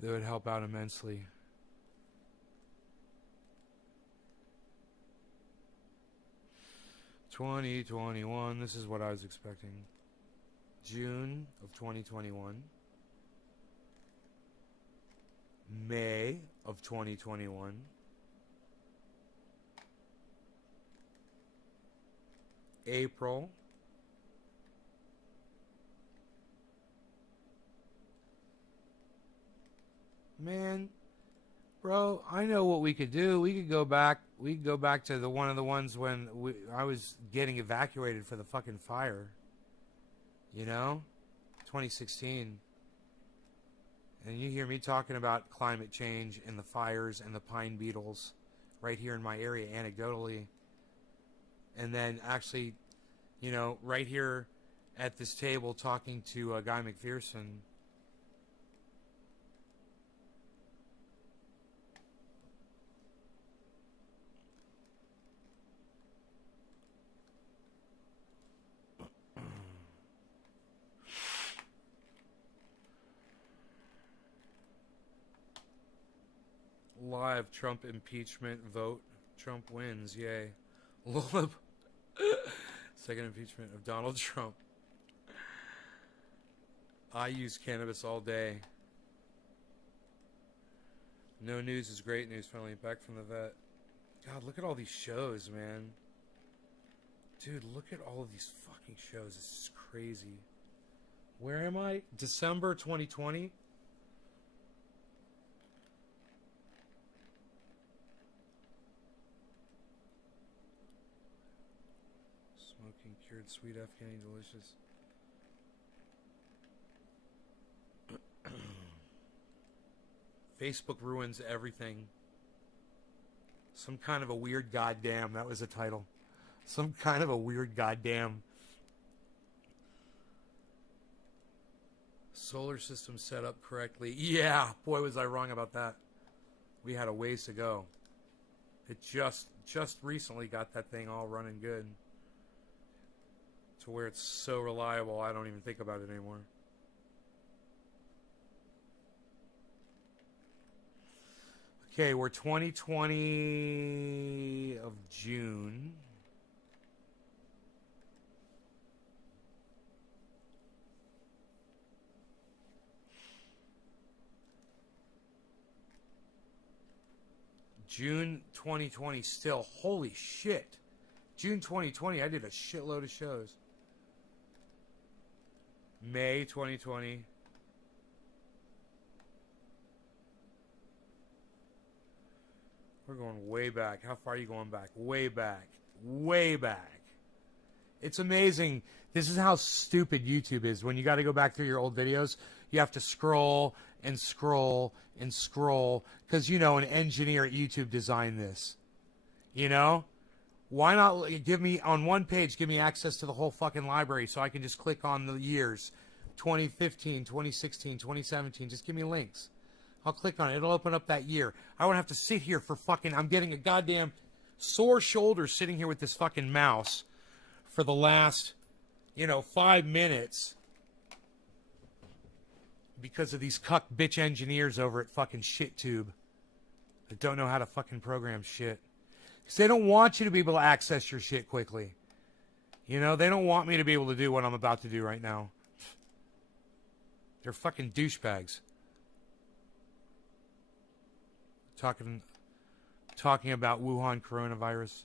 That would help out immensely. (2021). This is what I was expecting. June of 2021. May of 2021. April. Man, bro, I know what we could do. We could go back. We could go back to the one of the ones when I was getting evacuated for the fucking fire. You know? 2016. And you hear me talking about climate change and the fires and the pine beetles right here in my area anecdotally. And then actually, you know, right here at this table talking to Guy McPherson. Live Trump impeachment vote. Trump wins. Yay. Second impeachment of Donald Trump. I use cannabis all day. No news is great news. Finally back from the vet. God, look at all these shows, man. Dude, look at all of these fucking shows. This is crazy. Where am I? December 2020? Smoking cured sweet Afghani delicious. Facebook ruins everything. Some kind of a weird goddamn. That was a title. Some kind of a weird goddamn solar system set up correctly. Yeah, boy, was I wrong about that. We had a ways to go. It just recently got that thing all running good to where it's so reliable I don't even think about it anymore. Okay, we're 2020 of June. June 2020 still. Holy shit. June 2020, I did a shitload of shows. May 2020. We're going way back. How far are you going back? Way back. Way back. It's amazing. This is how stupid YouTube is. When you got to go back through your old videos, you have to scroll and scroll and scroll because, you know, an engineer at YouTube designed this. You know? Why not give me, on one page, give me access to the whole fucking library so I can just click on the years. 2015, 2016, 2017. Just give me links. I'll click on it. It'll open up that year. I won't have to sit here for fucking, I'm getting a goddamn sore shoulder sitting here with this fucking mouse for the last, 5 minutes because of these cuck bitch engineers over at fucking ShitTube that don't know how to fucking program shit. Because they don't want you to be able to access your shit quickly. They don't want me to be able to do what I'm about to do right now. They're fucking douchebags. Talking about Wuhan coronavirus.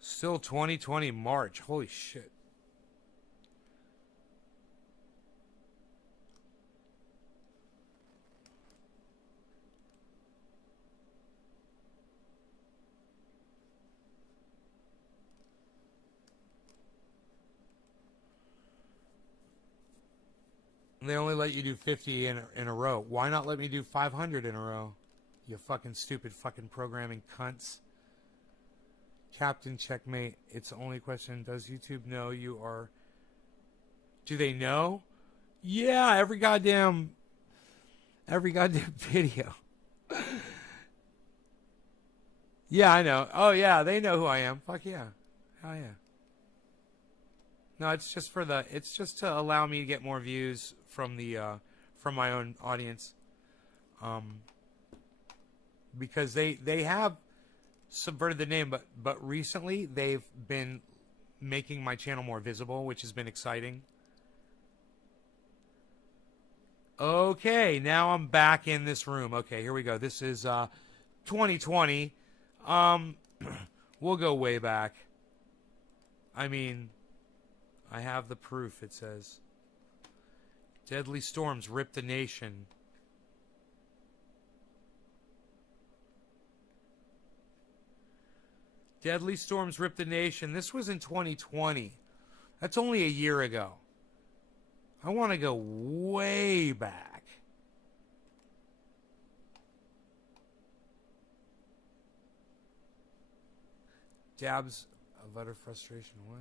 Still 2020 March. Holy shit. They only let you do 50 in a row. Why not let me do 500 in a row? You fucking stupid fucking programming cunts. Captain Checkmate. It's the only question. Does YouTube know you are... Do they know? Yeah, every goddamn video. Yeah, I know. Oh, yeah, they know who I am. Fuck yeah. Hell yeah. No, it's just to allow me to get more views from from my own audience. Because they have subverted the name, but recently they've been making my channel more visible, which has been exciting. Okay, now I'm back in this room. Okay, here we go. This is 2020. We'll go way back. I mean, I have the proof, it says. Deadly storms rip the nation. Deadly storms rip the nation. This was in 2020. That's only a year ago. I want to go way back. Dabs of utter frustration. What?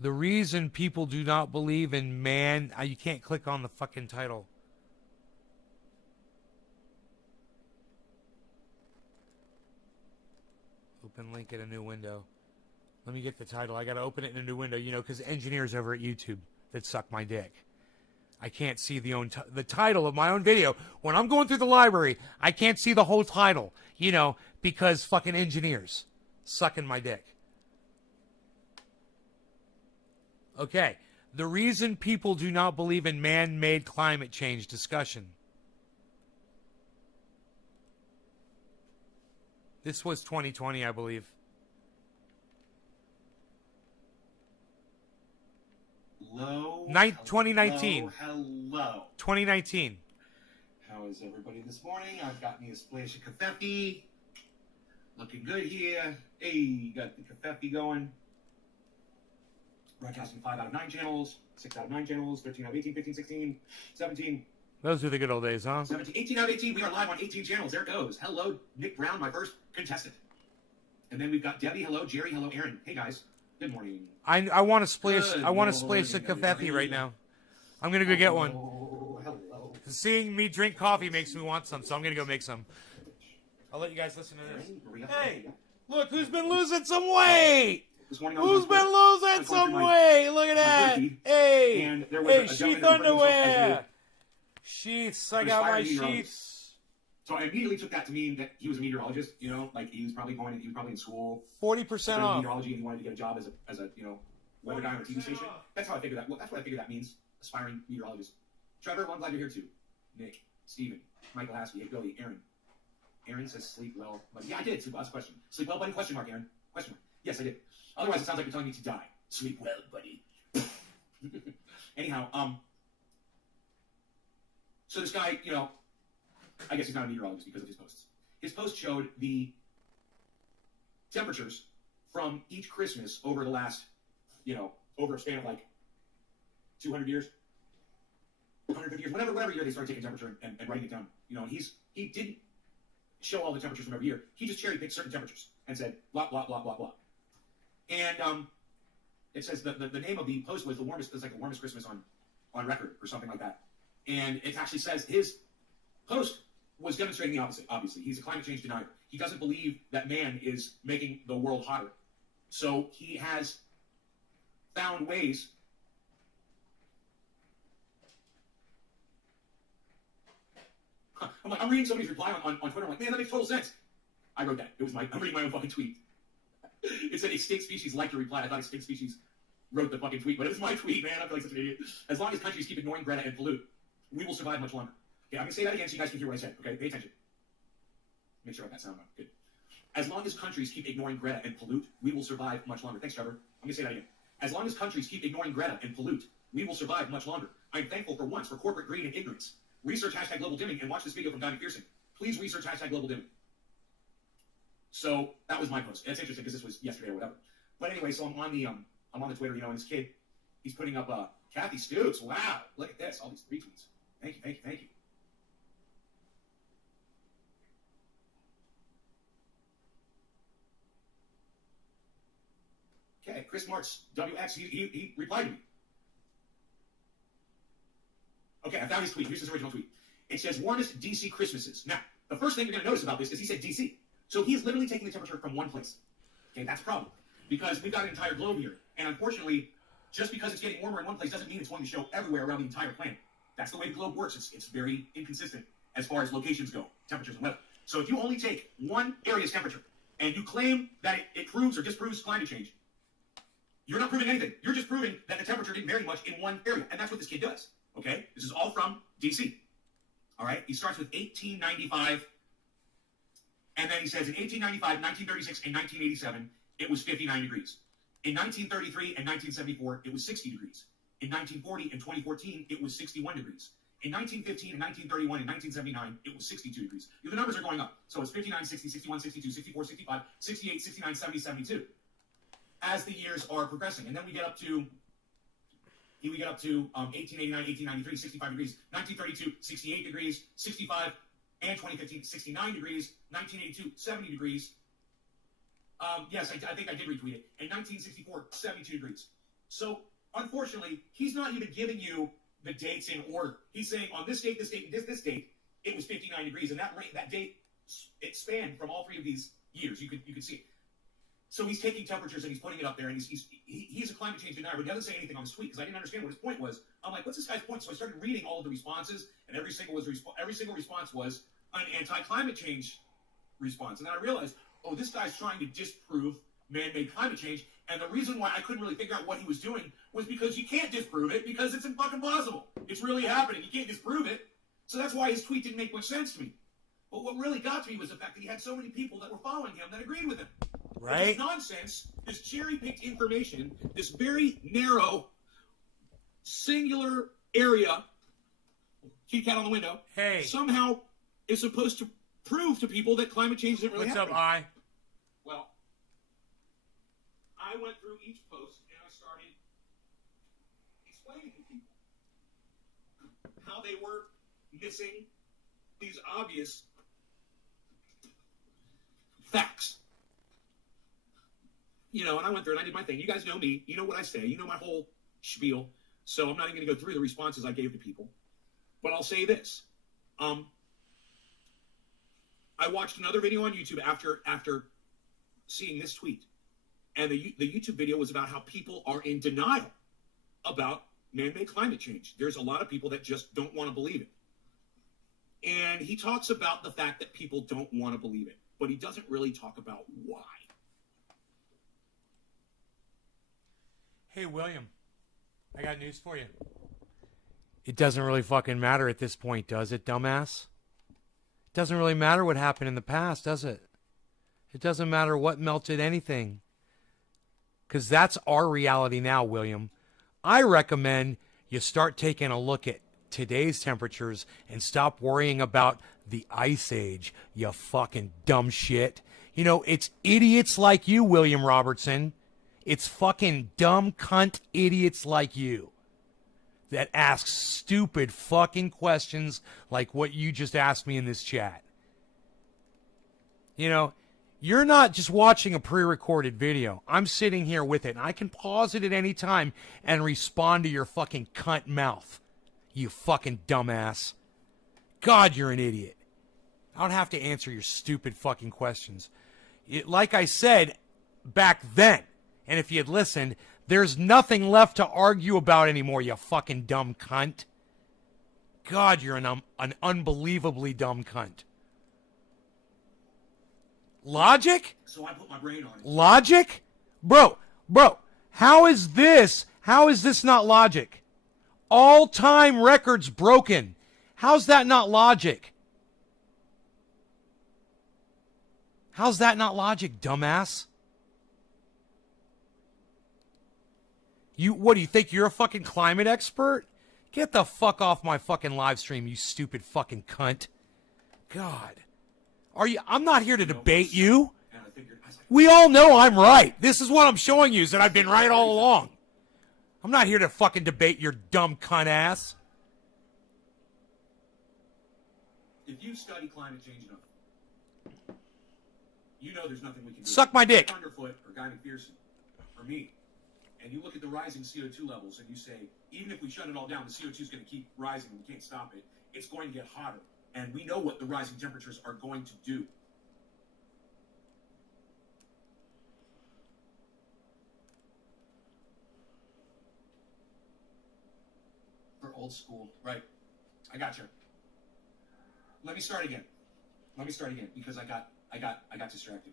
The reason people do not believe in man... you can't click on the fucking title. Open link in a new window. Let me get the title. I got to open it in a new window, because engineers over at YouTube that suck my dick. I can't see the title of my own video. When I'm going through the library, I can't see the whole title, because fucking engineers sucking my dick. Okay, the reason people do not believe in man-made climate change discussion. This was 2020, I believe. Hello. 2019. Hello. 2019. How is everybody this morning? I've got me a splash of kafefe. Looking good here. Hey, got the kafefe going. Broadcasting 5 out of 9 channels, 6 out of 9 channels, 13 out of 18, 15, 16, 17, Those are the good old days, huh? 17, 18 out of 18. We are live on 18 channels. There it goes. Hello, Nick Brown, my first contestant. And then we've got Debbie. Hello, Jerry. Hello, Aaron. Hey, guys. Good morning. I want to splash. Good I want to morning, splash the everybody. kafefe right now. I'm gonna go get one. Oh, hello. Seeing me drink coffee makes me want some, so I'm gonna go make some. I'll let you guys listen to this. Hey, look who's been losing some weight. This morning I was Who's on been Twitter. losing I was some going through weight? Look at that. turkey, Hey, and there was a sheath gentleman who referred himself underwear. Sheaths. I got my aspiring meteorologist. sheaths. So I immediately took that to mean that he was a meteorologist. You know, like he was probably in school 40% studying off. meteorology, and he wanted to get a job as a weather guy on a TV station. That's how I figured that. Well, that's what I figured that means. Aspiring meteorologist. Trevor, well, I'm glad you're here too. Nick, Steven, Michael Haskey, hey Billy, Aaron. Aaron says sleep well. But yeah, I did. Sleep well. That's a question. Sleep well, buddy? Question mark, Aaron. Question mark. Yes, I did. Otherwise, it sounds like you're telling me to die. Sleep well, buddy. Anyhow, so this guy, I guess he's not a meteorologist because of his posts. His post showed the temperatures from each Christmas over the last, over a span of like 200 years, 150 years, whatever year they started taking temperature and writing it down. And he didn't show all the temperatures from every year. He just cherry picked certain temperatures and said blah blah blah blah blah. And it says the name of the post was the warmest Christmas on record or something like that. And it actually says his post was demonstrating the opposite. Obviously, he's a climate change denier. He doesn't believe that man is making the world hotter. So he has found ways. I'm reading somebody's reply on Twitter. I'm like, man, that makes total sense. I wrote that. I'm reading my own fucking tweet. It said extinct species like to reply. I thought extinct species wrote the fucking tweet, but it was my tweet, man. I feel like such an idiot. As long as countries keep ignoring Greta and pollute, we will survive much longer. Okay, I'm going to say that again so you guys can hear what I said. Okay, pay attention. Make sure I got that sound on. Good. As long as countries keep ignoring Greta and pollute, we will survive much longer. Thanks, Trevor. I'm going to say that again. As long as countries keep ignoring Greta and pollute, we will survive much longer. I'm thankful for once for corporate greed and ignorance. Research hashtag global dimming and watch this video from Don McPherson. Please research hashtag global dimming. So that was my post. It's interesting because this was yesterday or whatever. But anyway, so I'm on the Twitter, and this kid, he's putting up Kathy Stoops. Wow, look at this, all these retweets. Thank you. Okay, Chris Martz, WX, he replied to me. Okay, I found his tweet. Here's his original tweet. It says, warmest DC Christmases. Now, the first thing you're going to notice about this is he said DC. So he's literally taking the temperature from one place. Okay, that's a problem. Because we've got an entire globe here. And unfortunately, just because it's getting warmer in one place doesn't mean it's going to show everywhere around the entire planet. That's the way the globe works. It's very inconsistent as far as locations go, temperatures and weather. So if you only take one area's temperature and you claim that it proves or disproves climate change, you're not proving anything. You're just proving that the temperature didn't vary much in one area. And that's what this kid does. Okay? This is all from DC. All right? He starts with 1895. And then he says in 1895, 1936, and 1987, it was 59 degrees. In 1933 and 1974, it was 60 degrees. In 1940 and 2014, it was 61 degrees. In 1915 and 1931 and 1979, it was 62 degrees. The numbers are going up. So it's 59, 60, 61, 62, 64, 65, 68, 69, 70, 72. As the years are progressing. And then we get up to 1889, 1893, 65 degrees. 1932, 68 degrees. 65 and 2015, 69 degrees. 1982, 70 degrees. Yes, I think I did retweet it. In 1964, 72 degrees. So, unfortunately, he's not even giving you the dates in order. He's saying on this date, this date, and this date, it was 59 degrees, and that date, it spanned from all three of these years. You could see it. So he's taking temperatures and he's putting it up there, and he's a climate change denier, but he doesn't say anything on his tweet because I didn't understand what his point was. I'm like, what's this guy's point? So I started reading all of the responses, and every single response was an anti-climate change response, and then I realized, oh, this guy's trying to disprove man-made climate change, and the reason why I couldn't really figure out what he was doing was because you can't disprove it because it's fucking impossible. It's really happening. You can't disprove it. So that's why his tweet didn't make much sense to me. But what really got to me was the fact that he had so many people that were following him that agreed with him. Right? This nonsense, this cherry-picked information, this very narrow, singular area, kitty cat on the window, Hey. somehow is supposed to prove to people that climate change isn't really What's happening. up, I? Well, I went through each post and I started explaining to people how they were missing these obvious facts. You know, and I went through and I did my thing. You guys know me. You know what I say. You know my whole spiel. So I'm not even going to go through the responses I gave to people. But I'll say this. I watched another video on YouTube after seeing this tweet. And the YouTube video was about how people are in denial about man-made climate change. There's a lot of people that just don't want to believe it. And he talks about the fact that people don't want to believe it. But he doesn't really talk about why. Hey, William, I got news for you. It doesn't really fucking matter at this point, does it, dumbass? It doesn't really matter what happened in the past, does it? It doesn't matter what melted anything. Because that's our reality now, William. I recommend you start taking a look at today's temperatures and stop worrying about the ice age, you fucking dumb shit. You know, it's idiots like you, William Robertson. It's fucking dumb cunt idiots like you that ask stupid fucking questions like what you just asked me in this chat. You know, you're not just watching a pre-recorded video. I'm sitting here with it, and I can pause it at any time and respond to your fucking cunt mouth. You fucking dumbass. God, you're an idiot. I don't have to answer your stupid fucking questions. Like I said back then, and if you had listened, there's nothing left to argue about anymore, you fucking dumb cunt. God, you're an unbelievably dumb cunt. Logic? So I put my brain on it. Logic? Bro, how is this not logic? All-time records broken. How's that not logic? How's that not logic, dumbass? What do you think? You're a fucking climate expert? Get the fuck off my fucking live stream, you stupid fucking cunt. God. I'm not here to debate you. We all know I'm right. This is what I'm showing you, is that I've been right all along. I'm not here to fucking debate your dumb cunt ass. If you study climate change enough, you know there's nothing we can do. Suck my dick. Underfoot or Guy McPherson or me. And you look at the rising CO2 levels and you say, even if we shut it all down, the CO2 is going to keep rising and we can't stop it. It's going to get hotter. And we know what the rising temperatures are going to do. For old school. Right. I got you. Let me start again because I got distracted.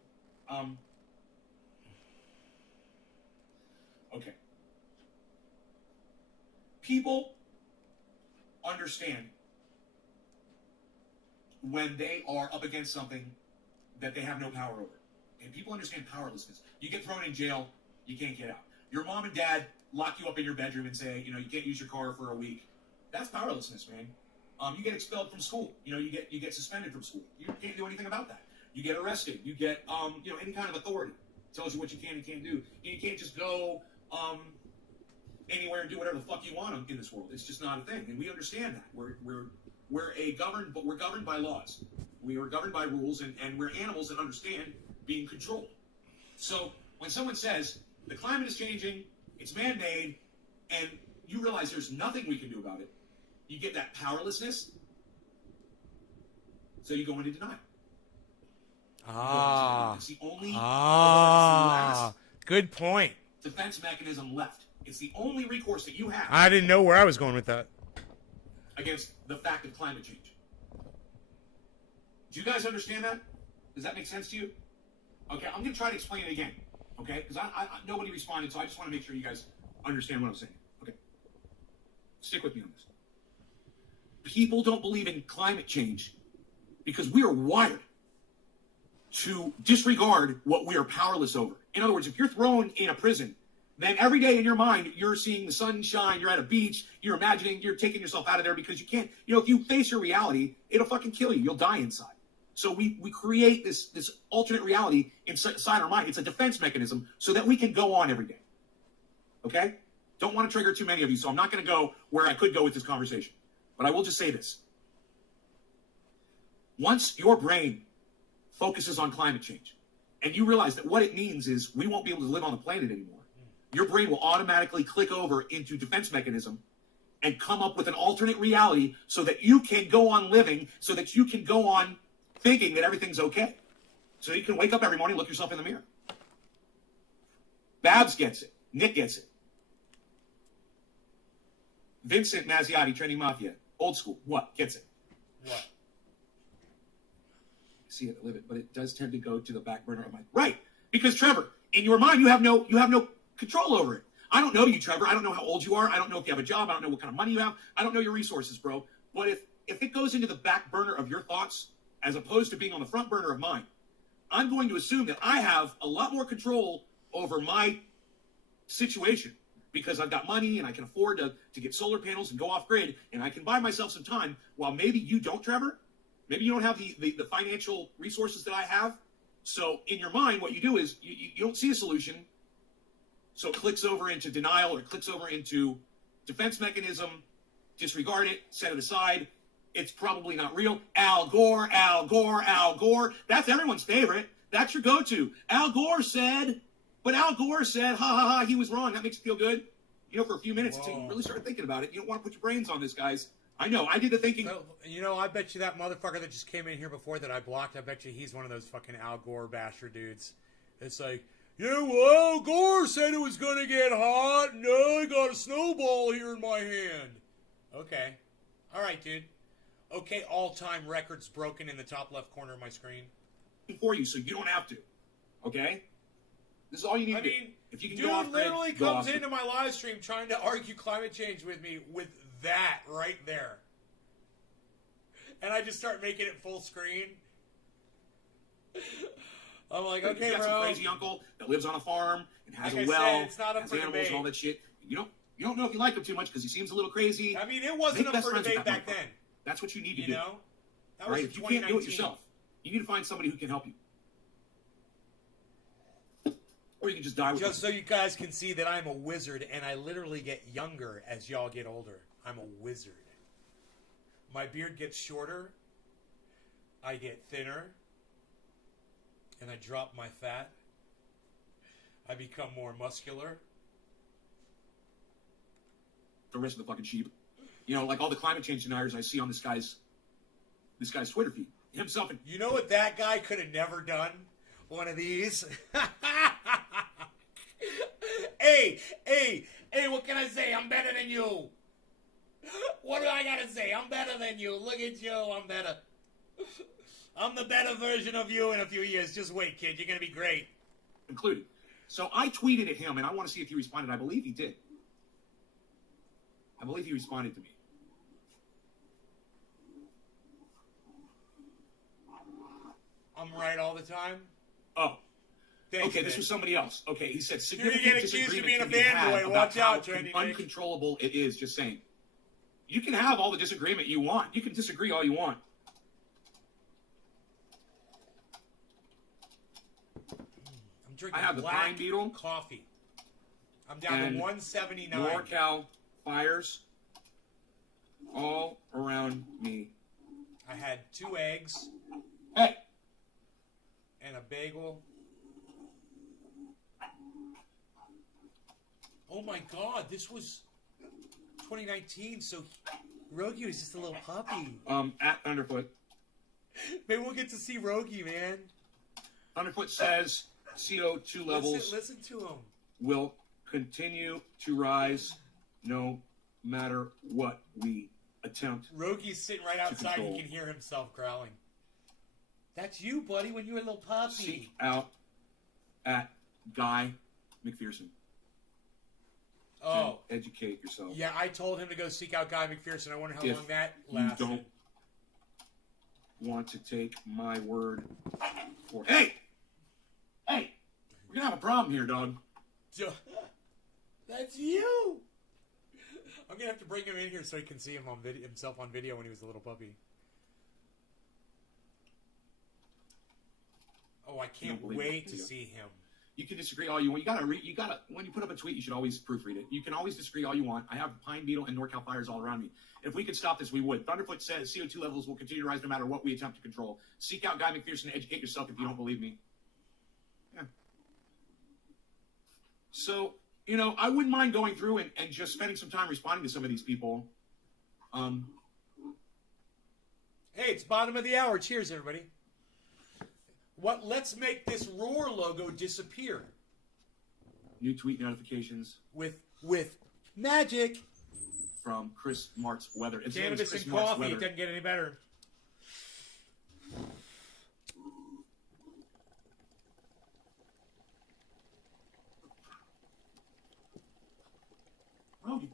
Okay. People understand when they are up against something that they have no power over. And people understand powerlessness. You get thrown in jail, you can't get out. Your mom and dad lock you up in your bedroom and say, you can't use your car for a week. That's powerlessness, man. You get expelled from school. You get suspended from school. You can't do anything about that. You get arrested. You get any kind of authority tells you what you can and can't do. And you can't just go anywhere and do whatever the fuck you want in this world. It's just not a thing, and we understand that. We're governed by laws. We are governed by rules, and we're animals that understand being controlled. So when someone says the climate is changing, it's man-made, and you realize there's nothing we can do about it, you get that powerlessness. So you go into denial. It's the only good point. Defense mechanism left. It's the only recourse that you have. I didn't know where I was going with that. Against the fact of climate change. Do you guys understand that? Does that make sense to you? Okay, I'm going to try to explain it again. Okay? Because nobody responded, so I just want to make sure you guys understand what I'm saying. Okay? Stick with me on this. People don't believe in climate change because we are wired to disregard what we are powerless over. In other words, if you're thrown in a prison, then every day in your mind, you're seeing the sun shine, you're at a beach, you're imagining, you're taking yourself out of there because you can't, if you face your reality, it'll fucking kill you. You'll die inside. So we create this alternate reality inside our mind. It's a defense mechanism so that we can go on every day. Okay? Don't want to trigger too many of you, so I'm not going to go where I could go with this conversation. But I will just say this. Once your brain focuses on climate change, and you realize that what it means is we won't be able to live on the planet anymore, your brain will automatically click over into defense mechanism and come up with an alternate reality so that you can go on living, so that you can go on thinking that everything's okay. So you can wake up every morning, look yourself in the mirror. Babs gets it. Nick gets it. Vincent Mazziotti, Trending Mafia, old school. What? Gets it. What? See it, live it, but it does tend to go to the back burner of my right. Because Trevor, in your mind, you have no control over it. I don't know you, Trevor. I don't know how old you are. I don't know if you have a job. I don't know what kind of money you have. I don't know your resources, bro. But if it goes into the back burner of your thoughts, as opposed to being on the front burner of mine, I'm going to assume that I have a lot more control over my situation because I've got money and I can afford to get solar panels and go off grid and I can buy myself some time while maybe you don't, Trevor. Maybe you don't have the financial resources that I have. So in your mind, what you do is you don't see a solution. So it clicks over into denial or it clicks over into defense mechanism, disregard it, set it aside. It's probably not real. Al Gore, Al Gore, Al Gore. That's everyone's favorite. That's your go-to. Al Gore said, ha, ha, ha, he was wrong. That makes you feel good. For a few minutes until you really start thinking about it. You don't want to put your brains on this, guys. I know. I did the thinking. Well, I bet you that motherfucker that just came in here before that I blocked, I bet you he's one of those fucking Al Gore basher dudes. It's like, yeah, well, Al Gore said it was going to get hot. No, I got a snowball here in my hand. Okay. All right, dude. Okay, all-time records broken in the top left corner of my screen. For you, so you don't have to. Okay? This is all you need to do. If you can dude go off grid, literally comes into my live stream trying to argue climate change with me with that right there. And I just start making it full screen. I'm like, okay, you got bro. Some crazy uncle that lives on a farm and has Like a well, it's not up has for animals debate. and all that shit. You don't know if you like him too much because he seems a little crazy. It wasn't up for debate back then. That's what you need to You do. know? That was right? If you can't do it yourself, you need to find somebody who can help you. Or you can just die with Just so you guys can see that I'm a wizard and I literally get younger as y'all get older. I'm a wizard. My beard gets shorter. I get thinner. And I drop my fat. I become more muscular. the rest of the fucking sheep. Like all the climate change deniers I see on this guy's Twitter feed. Himself and You know what that guy could have never done? One of these. Hey, what can I say? I'm better than you. What do I gotta say? I'm better than you. Look at you, I'm better. I'm the better version of you in a few years. Just wait, kid. You're gonna be great. included. So I tweeted at him, and I want to see if he responded. I believe he did. I believe he responded to me. I'm right all the time. Oh. Thanks, Okay, this man. was somebody else. Okay, he said You're gonna significant get accused of disagreement being a can be had fanboy. about Watch how out, Trendy Nick. uncontrollable it is. Just saying. You can have all the disagreement you want. You can disagree all you want. I'm drinking I have the black Pine Beetle. coffee. I'm down to And 179. NorCal fires all around me. I had 2 eggs Hey, and a bagel. Oh my God, this was 2019, so Rogi was just a little puppy. at Thunderfoot. Maybe we'll get to see Rogi, man. Thunderfoot says CO2 levels Listen to him. will continue to rise no matter what we attempt. Rogi's sitting right outside. He control. can hear himself growling. That's you, buddy, when you were a little puppy. Seek out at Guy McPherson. Oh. And educate yourself. Yeah, I told him to go seek out Guy McPherson. I wonder how If long that you lasted. don't want to take my word for... Hey! Hey! We're gonna have a problem here, dog. That's you. I'm gonna have to bring him in here so he can see him on himself on video when he was a little puppy. Oh, I can't wait to see him. You can disagree all you want. You gotta. When you put up a tweet, you should always proofread it. You can always disagree all you want. I have Pine Beetle and NorCal fires all around me. If we could stop this, we would. Thunderfoot says CO2 levels will continue to rise no matter what we attempt to control. Seek out Guy McPherson and educate yourself if you don't believe me. Yeah. So, you know, I wouldn't mind going through and just spending some time responding to some of these people. Hey, it's bottom of the hour. Cheers, everybody. Let's make this Roar logo disappear. New tweet notifications. With magic. From Chris Mart's Weather. It's Cannabis Chris and Mart's coffee. Weather. It doesn't get any better. Rogan!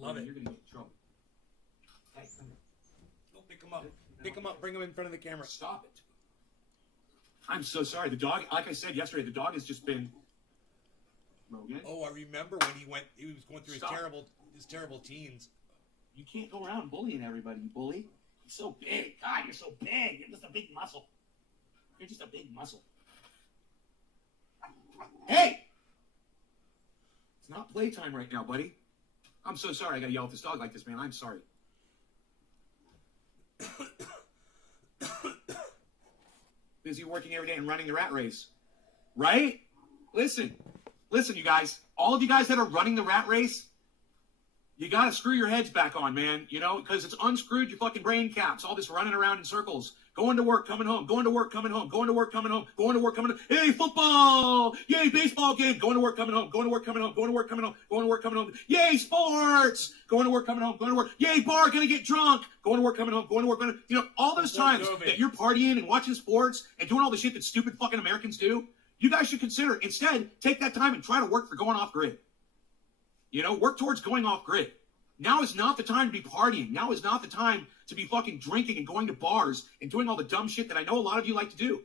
Love it. You're gonna get in trouble. Hey, come here. Oh, pick him up. Pick him up. Bring him in front of the camera. Stop it. I'm so sorry. The dog, like I said yesterday, the dog has just been... Rogan? Oh, I remember when he was going through his terrible teens. You can't go around bullying everybody, you bully. He's so big. God, you're so big. You're just a big muscle. You're just a big muscle. Hey! It's not playtime right now, buddy. I'm so sorry I gotta yell at this dog like this, man. I'm sorry. Busy working every day and running the rat race. Right? Listen, you guys. All of you guys that are running the rat race, you gotta screw your heads back on, man. You know, because it's unscrewed your fucking brain caps. All this running around in circles. Going to work, coming home. Going to work, coming home. Going to work, coming home. Going to work, coming home. Hey, football! Yay, baseball game. Going to work, coming home. Going to work, coming home. Going to work, coming home. Going to work, coming home. Yay, sports! Going to work, coming home. Going to work. Yay, bar, gonna get drunk. Going to work, coming home. Going to work, coming home. You know, all those times that you're partying and watching sports and doing all the shit that stupid fucking Americans do, you guys should consider, instead, take that time and try to work for going off grid. You know, work towards going off grid. Now is not the time to be partying. Now is not the time to be fucking drinking and going to bars and doing all the dumb shit that I know a lot of you like to do.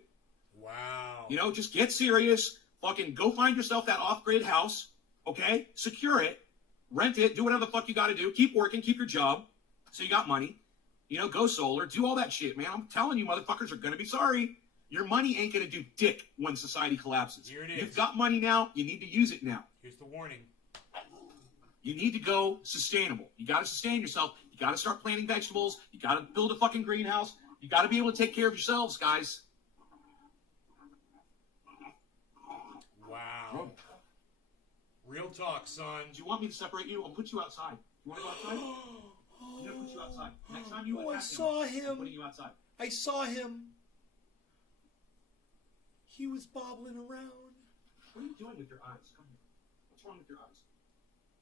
Wow. You know, just get serious. Fucking go find yourself that off-grid house, okay? Secure it. Rent it. Do whatever the fuck you got to do. Keep working. Keep your job so you got money. You know, go solar. Do all that shit, man. I'm telling you, motherfuckers are going to be sorry. Your money ain't going to do dick when society collapses. Here it is. You've got money now. You need to use it now. Here's the warning. You need to go sustainable. You got to sustain yourself. You got to start planting vegetables. You got to build a fucking greenhouse. You got to be able to take care of yourselves, guys. Wow. Real talk, son. Do you want me to separate you? I'll put you outside. You want to go outside? I'm going to put you outside. Next time you attack him, I'm putting you outside. I saw him. He was bobbling around. What are you doing with your eyes? Come here. What's wrong with your eyes?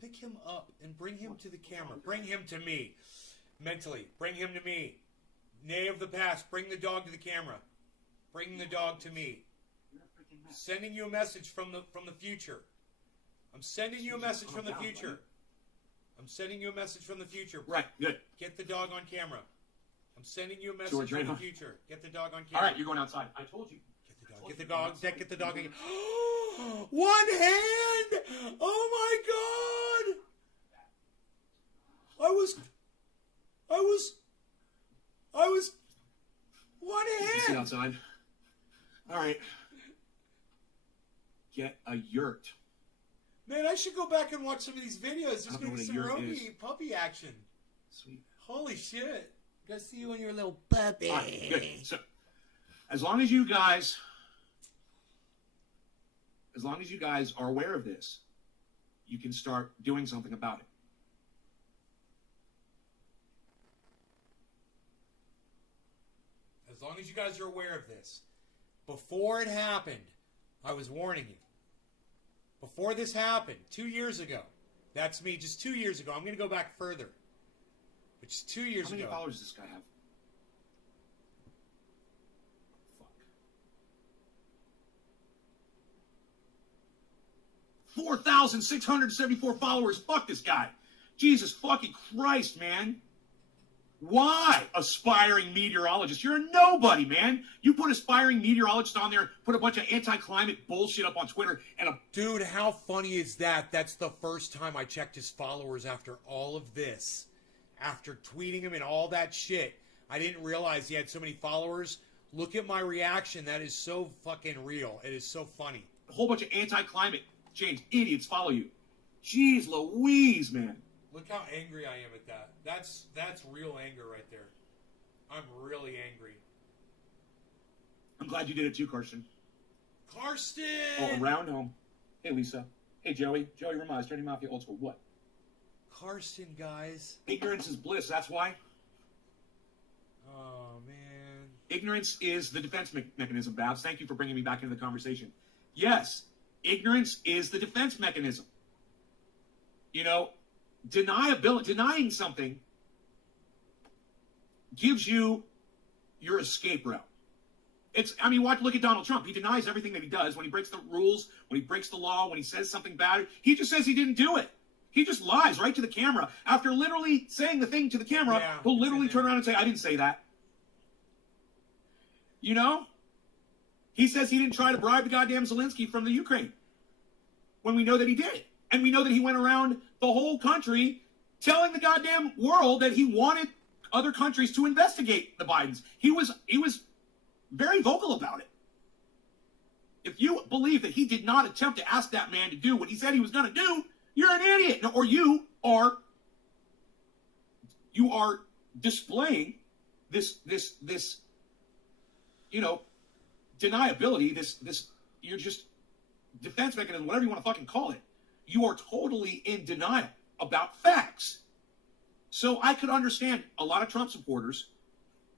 Pick him up and bring him to the camera. Bring him to me. Mentally. Bring him to me. Nay of the past. Bring the dog to the camera. Bring the dog to me. Sending you a message from the future. I'm sending you a message from the future. I'm sending you a message from the future. Right, good. Get the dog on camera. I'm sending you a message from the future. Get the dog on camera. All right, you're going outside. I told you. Get the dog. Get the dog again. One hand! Oh my God! I was. One hand. Sit outside. All right. Get a yurt. Man, I should go back and watch some of these videos. There's I don't gonna know be what a some yurt Roby is. puppy action. Sweet. Holy shit! Go see you when you're a little puppy. All right, good. So, as long as you guys are aware of this, you can start doing something about it. As long as you guys are aware of this. Before it happened, I was warning you. Before this happened, 2 years ago. That's me, just 2 years ago. I'm going to go back further. But just 2 years ago. How many followers does this guy have? 4,674 followers. Fuck this guy. Jesus fucking Christ, man. Why? Aspiring meteorologist. You're a nobody, man. You put aspiring meteorologist on there, put a bunch of anti-climate bullshit up on Twitter, and a... Dude, how funny is that? That's the first time I checked his followers after all of this. After tweeting him and all that shit. I didn't realize he had so many followers. Look at my reaction. That is so fucking real. It is so funny. A whole bunch of anti-climate change idiots follow you. Jeez Louise, man. Look how angry I am at that. That's real anger right there. I'm really angry. I'm glad you did it too, Karsten. Karsten! Oh, around home. Hey, Lisa. Hey, Joey. Joey Ramaz, Dirty Mafia Old School. What? Karsten, guys. Ignorance is bliss. That's why. Oh, man. Ignorance is the defense mechanism, Babs. Thank you for bringing me back into the conversation. Yes, ignorance is the defense mechanism. You know, denying something gives you your escape route. Look at Donald Trump. He denies everything that he does when he breaks the rules, when he breaks the law, when he says something bad. He just says he didn't do it. He just lies right to the camera. After literally saying the thing to the camera, he'll literally turn around and say, I didn't say that. You know? He says he didn't try to bribe the goddamn Zelensky from the Ukraine. When we know that he did. And we know that he went around the whole country telling the goddamn world that he wanted other countries to investigate the Bidens. He was very vocal about it. If you believe that he did not attempt to ask that man to do what he said he was going to do, you're an idiot. Or you are displaying this deniability, this you're just defense mechanism, whatever you want to fucking call it. You are totally in denial about facts. So I could understand a lot of Trump supporters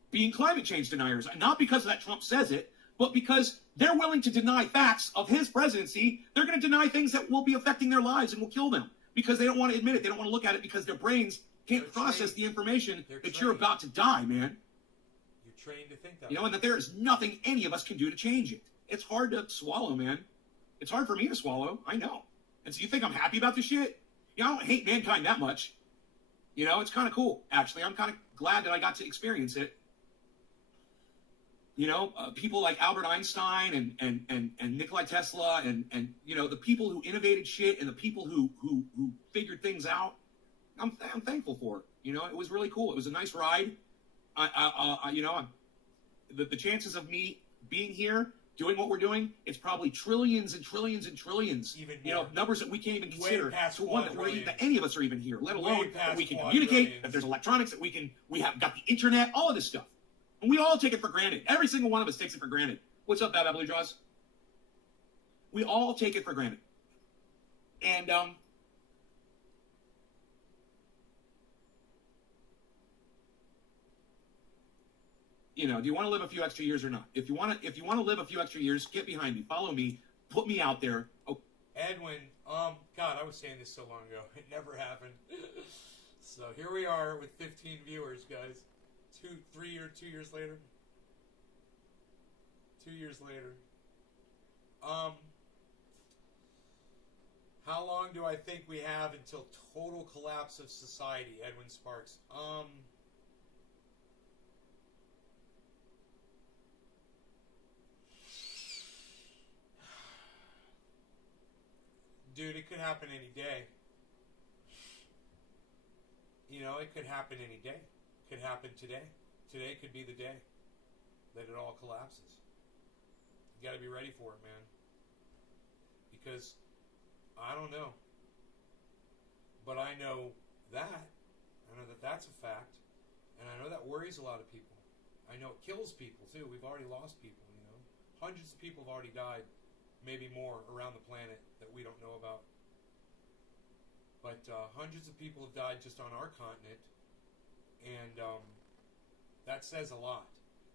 being climate change deniers, not because that Trump says it, but because they're willing to deny facts of his presidency. They're going to deny things that will be affecting their lives and will kill them because they don't want to admit it. They don't want to look at it because their brains can't process the information that you're about to die, man. You're trained to think that. You know, and that there is nothing any of us can do to change it. It's hard to swallow, man. It's hard for me to swallow. I know. And so you think I'm happy about this shit? You know, I don't hate mankind that much. You know, it's kind of cool, actually. I'm kind of glad that I got to experience it. You know, people like Albert Einstein and Nikola Tesla and you know, the people who innovated shit and the people who figured things out, I'm thankful for it. You know, it was really cool. It was a nice ride. The chances of me being here, doing what we're doing, it's probably trillions and trillions and trillions. Even you know, numbers that we can't even consider. Past to one that any of us are even here, let alone that we can communicate, that there's electronics, that we have got the internet, all of this stuff. And we all take it for granted. Every single one of us takes it for granted. What's up, Bab Blue Jaws? We all take it for granted. And you know, do you want to live a few extra years or not? If you want to live a few extra years, get behind me, follow me, put me out there. Oh, Edwin, God, I was saying this so long ago. It never happened. So here we are with 15 viewers, guys. 2 years later. 2 years later. How long do I think we have until total collapse of society, Edwin Sparks? Dude, it could happen any day. You know, it could happen any day. It could happen today. Today could be the day that it all collapses. You got to be ready for it, man. Because I don't know. But I know that. I know that that's a fact. And I know that worries a lot of people. I know it kills people, too. We've already lost people, you know. Hundreds of people have already died. Maybe more around the planet that we don't know about. But hundreds of people have died just on our continent, and that says a lot.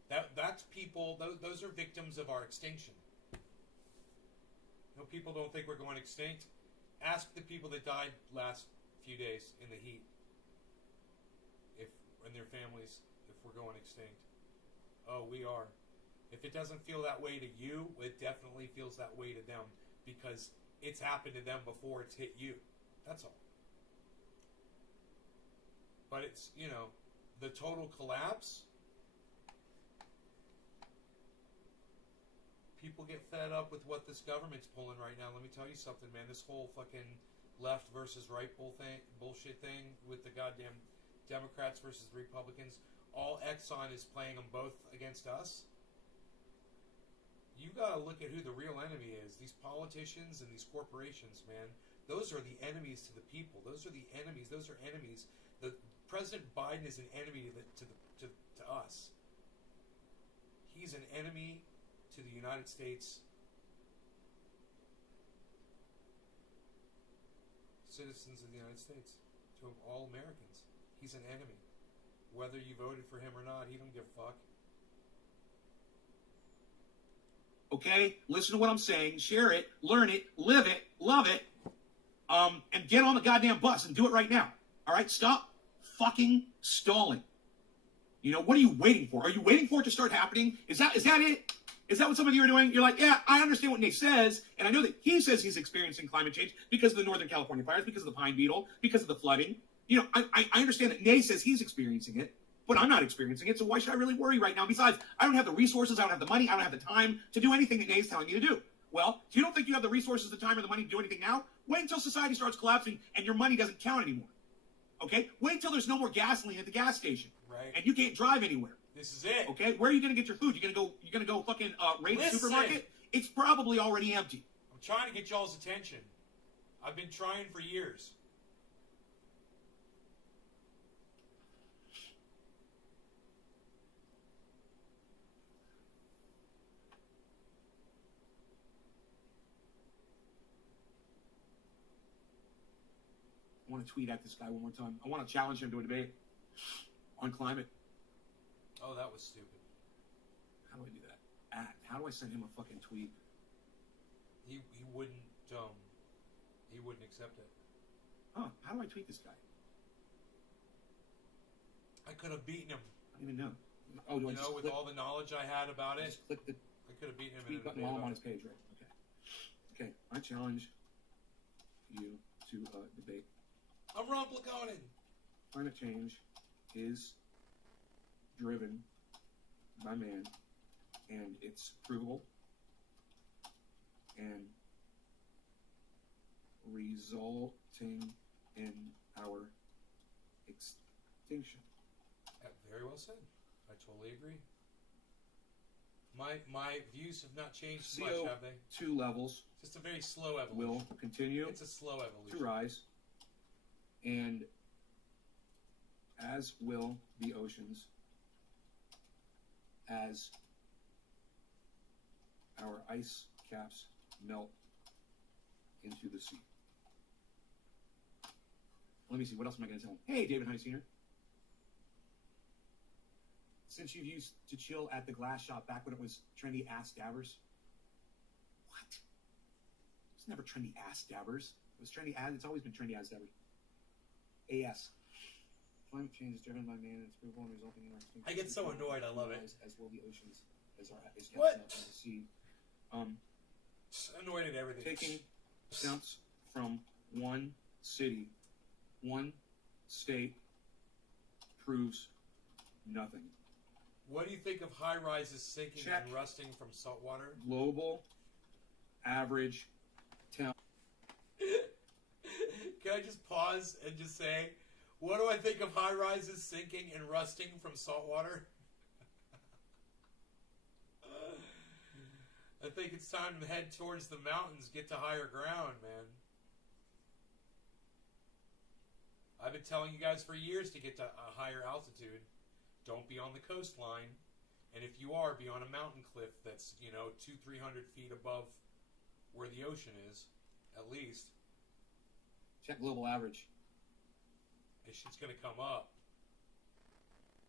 That's people. Those are victims of our extinction. You know, people don't think we're going extinct. Ask the people that died last few days in the heat, and their families, if we're going extinct. Oh, we are. If it doesn't feel that way to you, it definitely feels that way to them, because it's happened to them before it's hit you. That's all. But it's, you know, the total collapse. People get fed up with what this government's pulling right now. Let me tell you something, man. This whole fucking left versus right bullshit thing with the goddamn Democrats versus the Republicans. All Exxon is playing them both against us. You gotta look at who the real enemy is. These politicians and these corporations, man. Those are the enemies to the people. Those are the enemies. Those are enemies. The President Biden is an enemy to us. He's an enemy to the United States citizens of the United States, to all Americans. He's an enemy. Whether you voted for him or not, he don't give a fuck. Okay? Listen to what I'm saying. Share it. Learn it. Live it. Love it. And get on the goddamn bus and do it right now. All right? Stop fucking stalling. You know, what are you waiting for? Are you waiting for it to start happening? Is that it? Is that what some of you are doing? You're like, yeah, I understand what Nate says, and I know that he says he's experiencing climate change because of the Northern California fires, because of the pine beetle, because of the flooding. You know, I understand that Nate says he's experiencing it, but I'm not experiencing it, so why should I really worry right now? Besides, I don't have the resources, I don't have the money, I don't have the time to do anything that Nate's telling me to do. Well, if you don't think you have the resources, the time, or the money to do anything now, wait until society starts collapsing and your money doesn't count anymore. Okay? Wait until there's no more gasoline at the gas station. Right. And you can't drive anywhere. This is it. Okay, where are you gonna get your food? You're gonna go fucking raid the supermarket? It's probably already empty. I'm trying to get y'all's attention. I've been trying for years. I want to tweet at this guy one more time. I want to challenge him to a debate on climate. Oh, that was stupid. How do I do that? How do I send him a fucking tweet? He wouldn't accept it. Huh? How do I tweet this guy? I could have beaten him. I don't even know. Oh, do I just with click, all the knowledge I had about it, just click the I could have beaten him. tweet button while I'm on his page, right? Okay. Okay. I challenge you to a debate. I'm Rumfeld. Climate change is driven by man, and it's provable and resulting in our extinction. Very well said. I totally agree. My views have not changed much, have they? CO2 levels Just a very slow evolution. will continue It's a slow evolution. to rise, and as will the oceans, as our ice caps melt into the sea. Let me see, what else am I going to tell him? Hey, David Honey Sr. Since you've used to chill at the glass shop back when it was trendy ass dabbers. What? It's never trendy ass dabbers. It was trendy ass, it's always been trendy ass dabbers. AS. Climate change is driven by man and it's provable and resulting in our extinction. I get so annoyed, I love it. As will the oceans, as our ice caps What? melt into the sea. Just annoyed at everything. Taking steps from one city, one state, proves nothing. What do you think of high rises sinking Check. and rusting from salt water? Global average Can I just pause and just say, what do I think of high rises sinking and rusting from salt water? I think it's time to head towards the mountains, get to higher ground, man. I've been telling you guys for years to get to a higher altitude. Don't be on the coastline. And if you are, be on a mountain cliff that's, 200-300 feet above where the ocean is, at least. check global average. This shit's going to come up.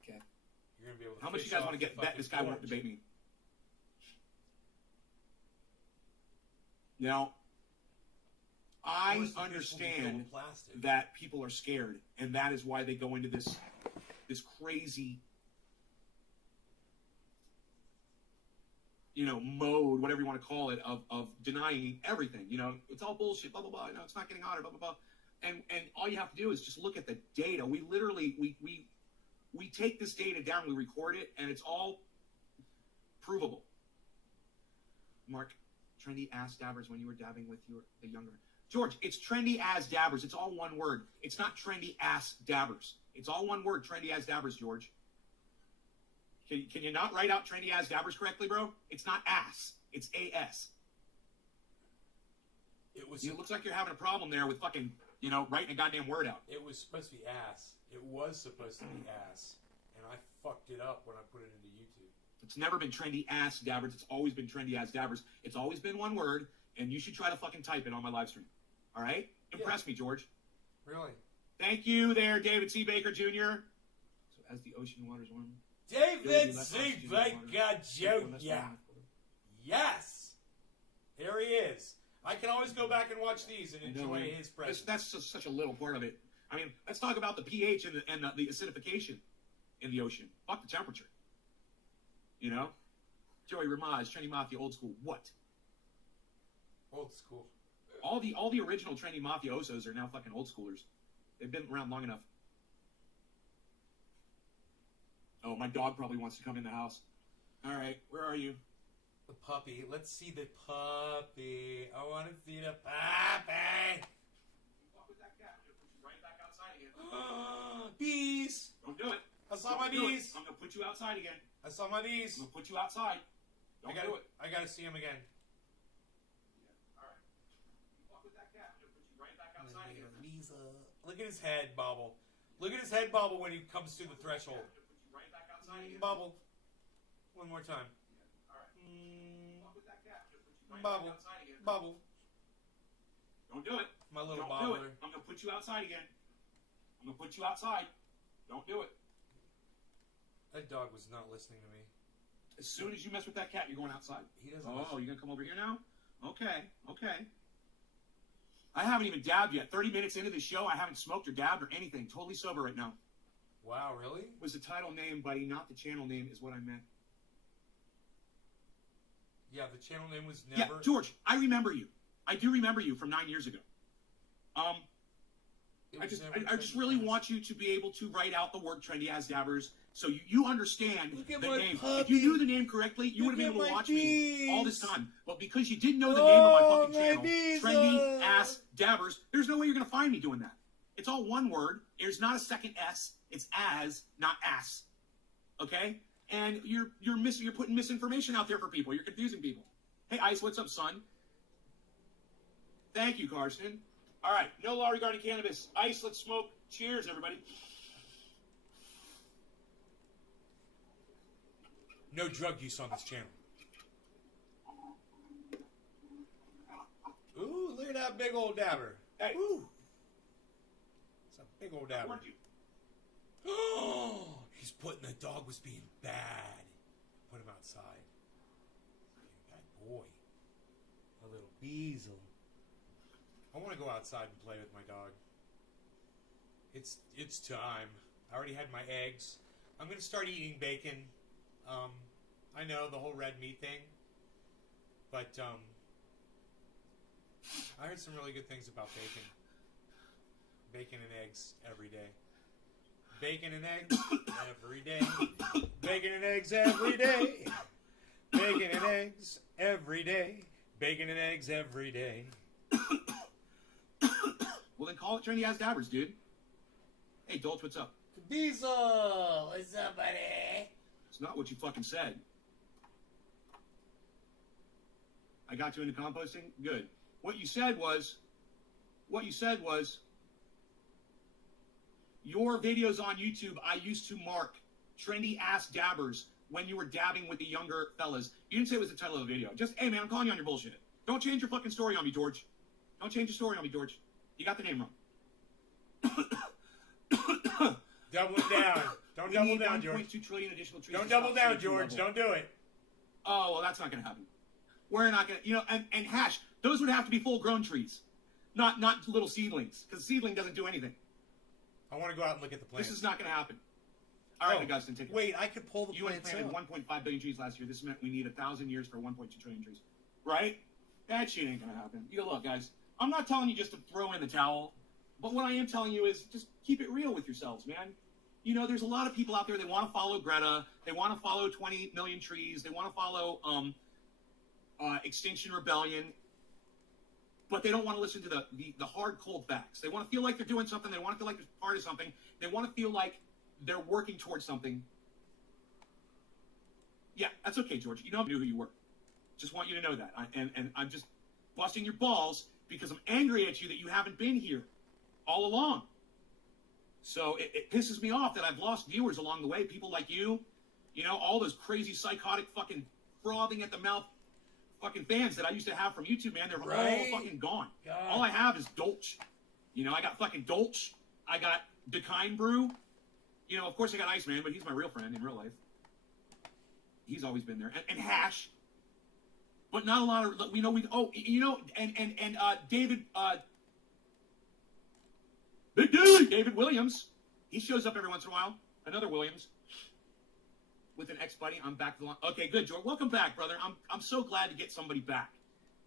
Okay. You're going to be able to How much fish you guys off want to get the bet this guy fucking won't porch. debate me? Now, I Most of this will be understand filled with plastic. that people are scared, and that is why they go into this crazy mode, whatever you want to call it, of denying everything. It's all bullshit, blah, blah, blah. It's not getting hotter, blah, blah, blah. And all you have to do is just look at the data. We literally, we take this data down, we record it, and it's all provable. Mark, trendy ass dabbers when you were dabbing with the younger. George, it's trendy as dabbers. It's all one word. It's not trendy ass dabbers. It's all one word, trendy as dabbers, George. Can you not write out trendy as dabbers correctly, bro? It's not ass. It's AS. It looks like you're having a problem there with fucking, writing a goddamn word out. It was supposed to be ass. It was supposed to be ass. And I fucked it up when I put it into YouTube. It's never been trendy ass dabbers. It's always been trendy as dabbers. It's always been one word, and you should try to fucking type it on my live stream. All right? Impress me, George. Really? Thank you there, David C. Baker Jr. So as the ocean waters warm. David C. Baker Jr. Yes! Here he is. I can always go back and watch these and enjoy his presence. That's just such a little part of it. I mean, let's talk about the pH and the acidification in the ocean. Fuck the temperature. Joey Ramaz, Trendy Mafia, old school. What? Old school. All the original Trendy Mafiosos are now fucking old schoolers. They've been around long enough. Oh, my dog probably wants to come in the house. All right, where are you? The puppy. Let's see the puppy. I want to see the puppy. Walk with that cat. I'm gonna put you right back outside again. Bees. Don't do it. I saw my bees. I'm gonna put you outside again. I saw my bees. I'm gonna put you outside. Don't do it. I gotta see him again. Yeah. All right. Walk with that cat. I'm gonna put you right back outside again. Look at his head bobble. Look at his head bobble when he comes through the threshold. I'm gonna put you right back outside again. Bobble. One more time. Yeah. All right. Walk with that cat. I'm gonna put you right Bobble. back outside again. Bobble. Don't do it. My little Don't do bobbler. it. I'm gonna put you outside again. I'm gonna put you outside. Don't do it. That dog was not listening to me. As soon as you mess with that cat, you're going outside. He doesn't. Oh, you're gonna come over here now? Okay. I haven't even dabbed yet. 30 minutes into the show, I haven't smoked or dabbed or anything. Totally sober right now. Wow, really? Was the title name, buddy, not the channel name, is what I meant. Yeah, the channel name was never. Yeah, George, I remember you. I do remember you from 9 years ago. I just really want you to be able to write out the word trendy as dabbers so you understand the name. Puppy. If you knew the name correctly, you would have been able to watch bees. me all this time. But because you didn't know the name of my fucking channel, bees. trendy ass dabbers, there's no way you're gonna find me doing that. It's all one word. There's not a second S. It's as, not ass. Okay? And you're putting misinformation out there for people. You're confusing people. Hey, Ice, what's up, son? Thank you, Carson. All right, no law regarding cannabis. Ice, let's smoke. Cheers, everybody. No drug use on this channel. Ooh, look at that big old dabber. Hey. Ooh. It's a big old I dabber. warned you. Oh, he's putting the dog was being bad. Put him outside. Bad boy. A little beazle. I want to go outside and play with my dog. It's time. I already had my eggs. I'm going to start eating bacon. I know the whole red meat thing. But I heard some really good things about bacon. Bacon and eggs every day. Bacon and eggs every day. Bacon and eggs every day. Bacon and eggs every day. Bacon and eggs every day. Well, then call it trendy ass dabbers, dude. Hey, Dolch, what's up? Diesel, what's up, buddy? It's not what you fucking said. I got you into composting? Good. What you said was, your videos on YouTube, I used to mark trendy ass dabbers when you were dabbing with the younger fellas. You didn't say it was the title of the video. Just, hey man, I'm calling you on your bullshit. Don't change your fucking story on me, George. Don't change your story on me, George. You got the name wrong. Double down. Don't double down, George. 1.2 trillion additional trees. Don't double down, George. Don't do it. Oh, well, that's not going to happen. We're not going to, and hash, those would have to be full-grown trees, not little seedlings, because seedling doesn't do anything. I want to go out and look at the plants. This is not going to happen. All right, Augustine, take it. Wait, I could pull the You only plants planted out. 1.5 billion trees last year. This meant we need 1,000 years for 1.2 trillion trees. Right? That shit ain't gonna happen. You go, look, guys, I'm not telling you just to throw in the towel, but what I am telling you is just keep it real with yourselves, man. You know, there's a lot of people out there, they want to follow Greta, they want to follow 20 million trees, they want to follow Extinction Rebellion, but they don't want to listen to the hard, cold facts. They want to feel like they're doing something, they want to feel like they're part of something, they want to feel like they're working towards something. Yeah, that's okay, George. You know I knew who you were. Just want you to know that. And I'm just busting your balls because I'm angry at you that you haven't been here all along. So it pisses me off that I've lost viewers along the way. People like you know, all those crazy, psychotic, fucking frothing at the mouth fucking fans that I used to have from YouTube, man. They're all fucking gone. God. All I have is Dolch. You know, I got fucking Dolch. I got Decine Brew. You know, of course I got Iceman, but he's my real friend in real life. He's always been there. And Hash. But not a lot of, we know, David, big dude, David Williams. He shows up every once in a while. Another Williams. With an ex-buddy. I'm back. Okay, good, George. Welcome back, brother. I'm so glad to get somebody back.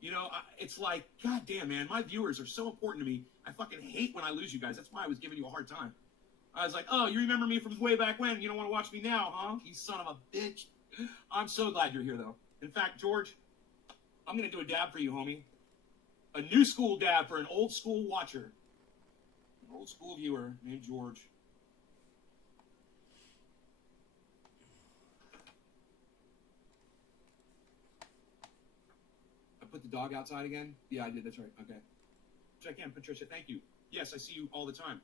You know, it's like, God damn, man, my viewers are so important to me. I fucking hate when I lose you guys. That's why I was giving you a hard time. I was like, oh, you remember me from way back when? You don't want to watch me now, huh? You son of a bitch. I'm so glad you're here, though. In fact, George, I'm going to do a dab for you, homie. A new school dab for an old school watcher. An old school viewer named George. I put the dog outside again? Yeah, I did. That's right. Okay. Check in, Patricia. Thank you. Yes, I see you all the time.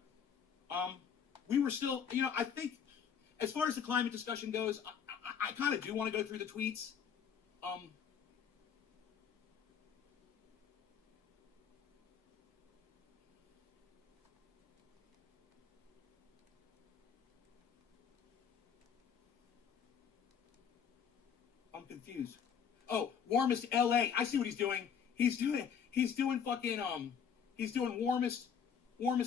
We were still, you know, I think as far as the climate discussion goes, I kind of do want to go through the tweets. I'm confused. Oh, warmest LA. I see what he's doing. He's doing fucking he's doing warmest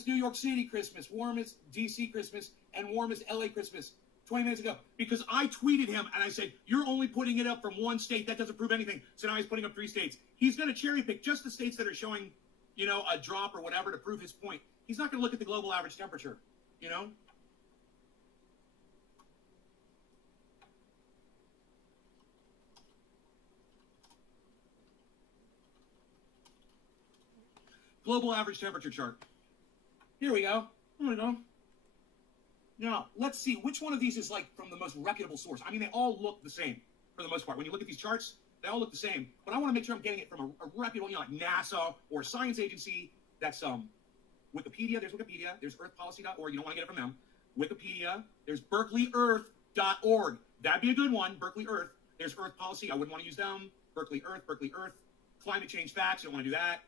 New York City Christmas, warmest DC Christmas, and warmest LA Christmas 20 minutes ago. Because I tweeted him and I said, you're only putting it up from one state. That doesn't prove anything. So now he's putting up 3 states. He's going to cherry pick just the states that are showing, you know, a drop or whatever to prove his point. He's not going to look at the global average temperature, you know? Global average temperature chart. Here we go. Here we go. Now, let's see which one of these is like from the most reputable source. I mean, they all look the same for the most part. When you look at these charts, they all look the same. But I want to make sure I'm getting it from a reputable, you know, like NASA or a science agency. That's Wikipedia. There's Wikipedia. There's earthpolicy.org. You don't want to get it from them. Wikipedia. There's berkeleyearth.org. That'd be a good one. Berkeley Earth. There's Earth Policy. I wouldn't want to use them. Berkeley Earth. Climate change facts. You don't want to do that.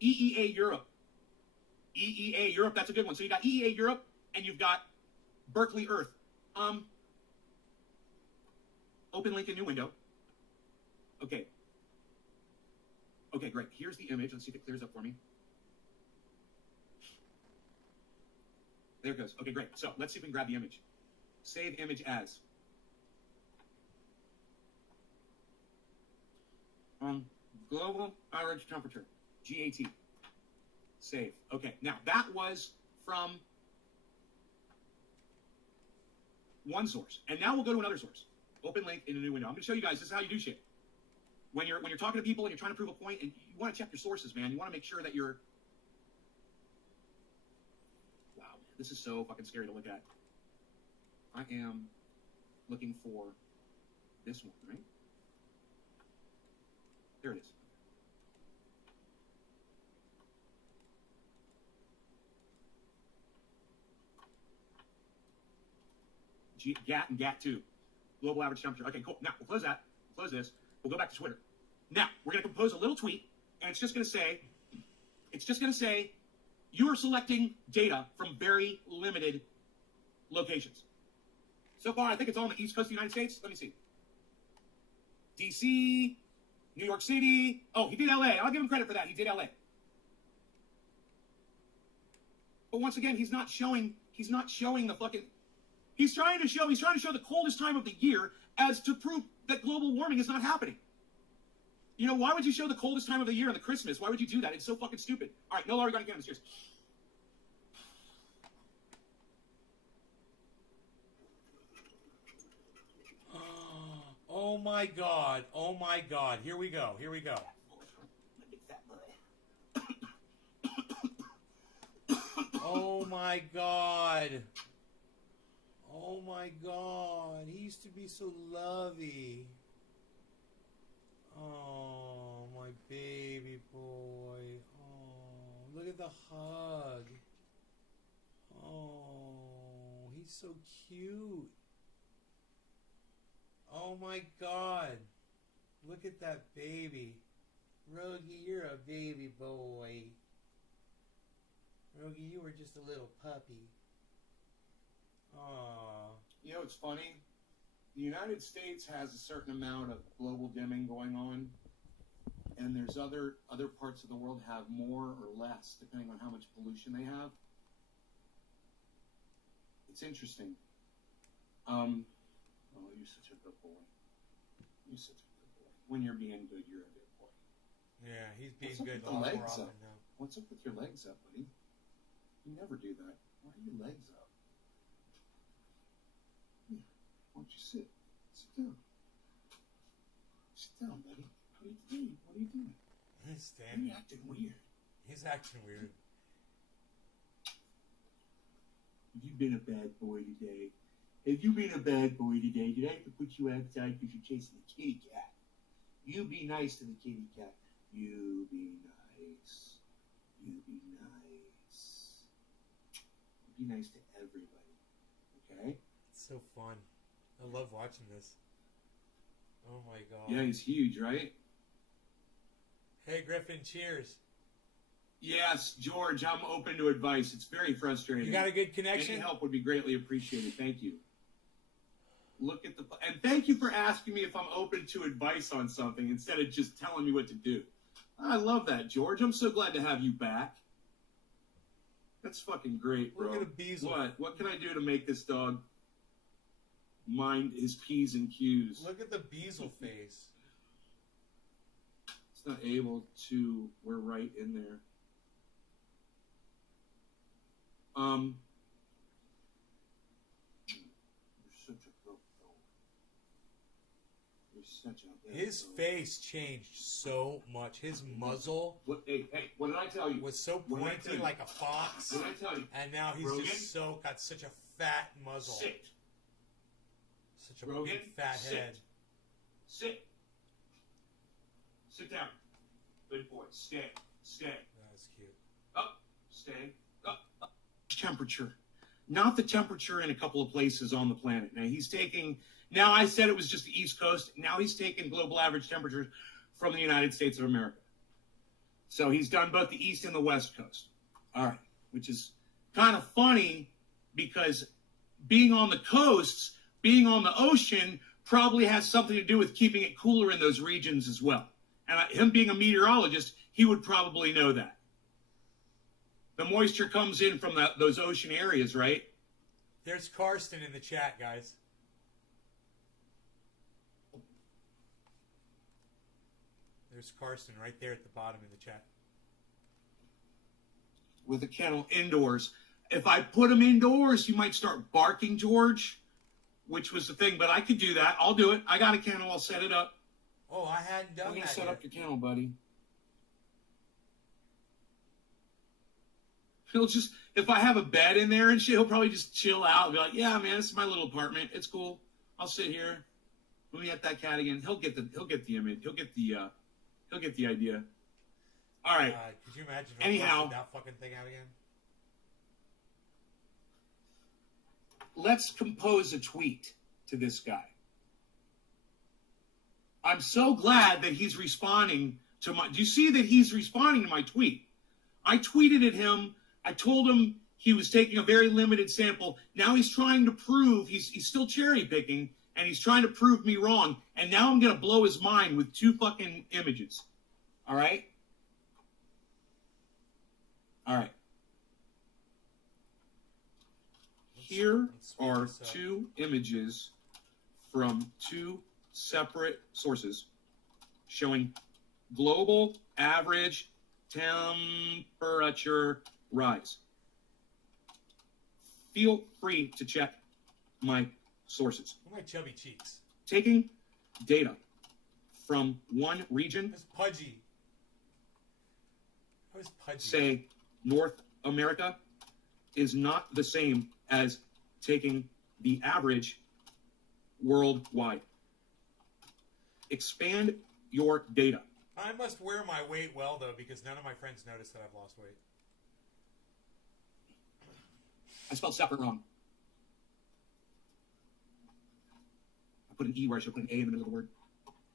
EEA Europe. EEA Europe, that's a good one. So you got EEA Europe and you've got Berkeley Earth. Open link in new window. Okay. Okay, great. Here's the image. Let's see if it clears up for me. There it goes. Okay, great. So let's see if we can grab the image. Save image as. Global average temperature. GAT. Save. Okay, now that was from one source. And now we'll go to another source. Open link in a new window. I'm going to show you guys, this is how you do shit. When you're talking to people and you're trying to prove a point, and you want to check your sources, man. You want to make sure that you're... Wow, man, this is so fucking scary to look at. I am looking for this one, right? There it is. GAT and GAT2. Global average temperature. Okay, cool. Now, we'll close that. We'll close this. We'll go back to Twitter. Now, we're going to compose a little tweet, and it's just going to say, you are selecting data from very limited locations. So far, I think it's all on the East Coast of the United States. Let me see. DC, New York City. Oh, he did LA. I'll give him credit for that. He did LA. But once again, he's not showing the fucking... He's trying to show the coldest time of the year as to prove that global warming is not happening. You know, why would you show the coldest time of the year on the Christmas? Why would you do that? It's so fucking stupid. All right, no longer gonna get him. Cheers. Oh my God. Oh my God. Here we go. Here we go. Oh my God. Oh my God. He used to be so lovey. Oh, my baby boy. Oh, look at the hug. Oh, he's so cute. Oh my God. Look at that baby. Rogie, you're a baby boy. Rogie, you were just a little puppy. Aww. You know, it's funny. The United States has a certain amount of global dimming going on, and there's other parts of the world have more or less, depending on how much pollution they have. It's interesting. Oh, you're such a good boy. You're such a good boy. When you're being good, you're a good boy. Yeah, he's being What's up good with a the lot more legs often up? now. What's up with your legs up, buddy? You never do that. Why are your legs up? Here, why don't you sit? Sit down. Sit down, buddy. What are you doing? What are you doing? He's standing. You're acting weird. He's acting weird. Have you been a bad boy today? Have you been a bad boy today? Did I have to put you outside because you're chasing the kitty cat? You be nice to the kitty cat. You be nice. You be nice. Be nice to everybody. Okay? It's so fun. I love watching this. Oh my God. Yeah, he's huge, right? Hey Griffin, cheers. Yes, George, I'm open to advice. It's very frustrating. You got a good connection? Any help would be greatly appreciated. Thank you. Look at and thank you for asking me if I'm open to advice on something instead of just telling me what to do. I love that, George. I'm so glad to have you back. That's fucking great, bro. Look at a bezel. What can I do to make this dog mind his P's and Q's? Look at the bezel face. It's not able to. We're right in there. You're such a broke dog. You're such a bad His dog. face changed so much. His muzzle What? Hey, what did I tell you? was so What did I tell pointy you? like a fox. What did I tell you? And now he's Rogan? just got such a fat muzzle. Sit. Such a Rogan, big fat sit. head. Sit. Sit down. Good boy. Stay. That's cute. Up. Stay. Up. Temperature. Not the temperature in a couple of places on the planet. Now I said it was just the East Coast. Now he's taking global average temperatures from the United States of America. So he's done both the East and the West Coast. All right. Which is kind of funny because being on the coasts, being on the ocean probably has something to do with keeping it cooler in those regions as well. And him being a meteorologist, he would probably know that. The moisture comes in from those ocean areas, right? There's Karsten in the chat, guys. There's Karsten right there at the bottom of the chat. With a kennel indoors. If I put him indoors, he might start barking, George, which was the thing. But I could do that. I'll do it. I got a kennel. I'll set it up. Oh, I hadn't done I'm going that to set yet. up your kennel, buddy. He'll just, if I have a bed in there and shit, he'll probably just chill out and be like, yeah, man, this is my little apartment. It's cool. I'll sit here. Let me get that cat again. He'll get the image. He'll get the idea. All right. Could you imagine Anyhow, that fucking thing out again? Let's compose a tweet to this guy. I'm so glad that he's responding to my, do you see that he's responding to my tweet? I tweeted at him. I told him he was taking a very limited sample. Now he's trying to prove, he's still cherry picking, and he's trying to prove me wrong. And now I'm going to blow his mind with 2 fucking images. All right? All right. Here are two images from two separate sources showing global average temperature rise. Feel free to check my sources. My chubby cheeks. Taking data from one region, It's pudgy. I was pudgy. say North America, is not the same as taking the average worldwide. Expand your data. I must wear my weight well, though, because none of my friends notice that I've lost weight. I spelled separate wrong. I put an E where I should put an A in the middle of the word.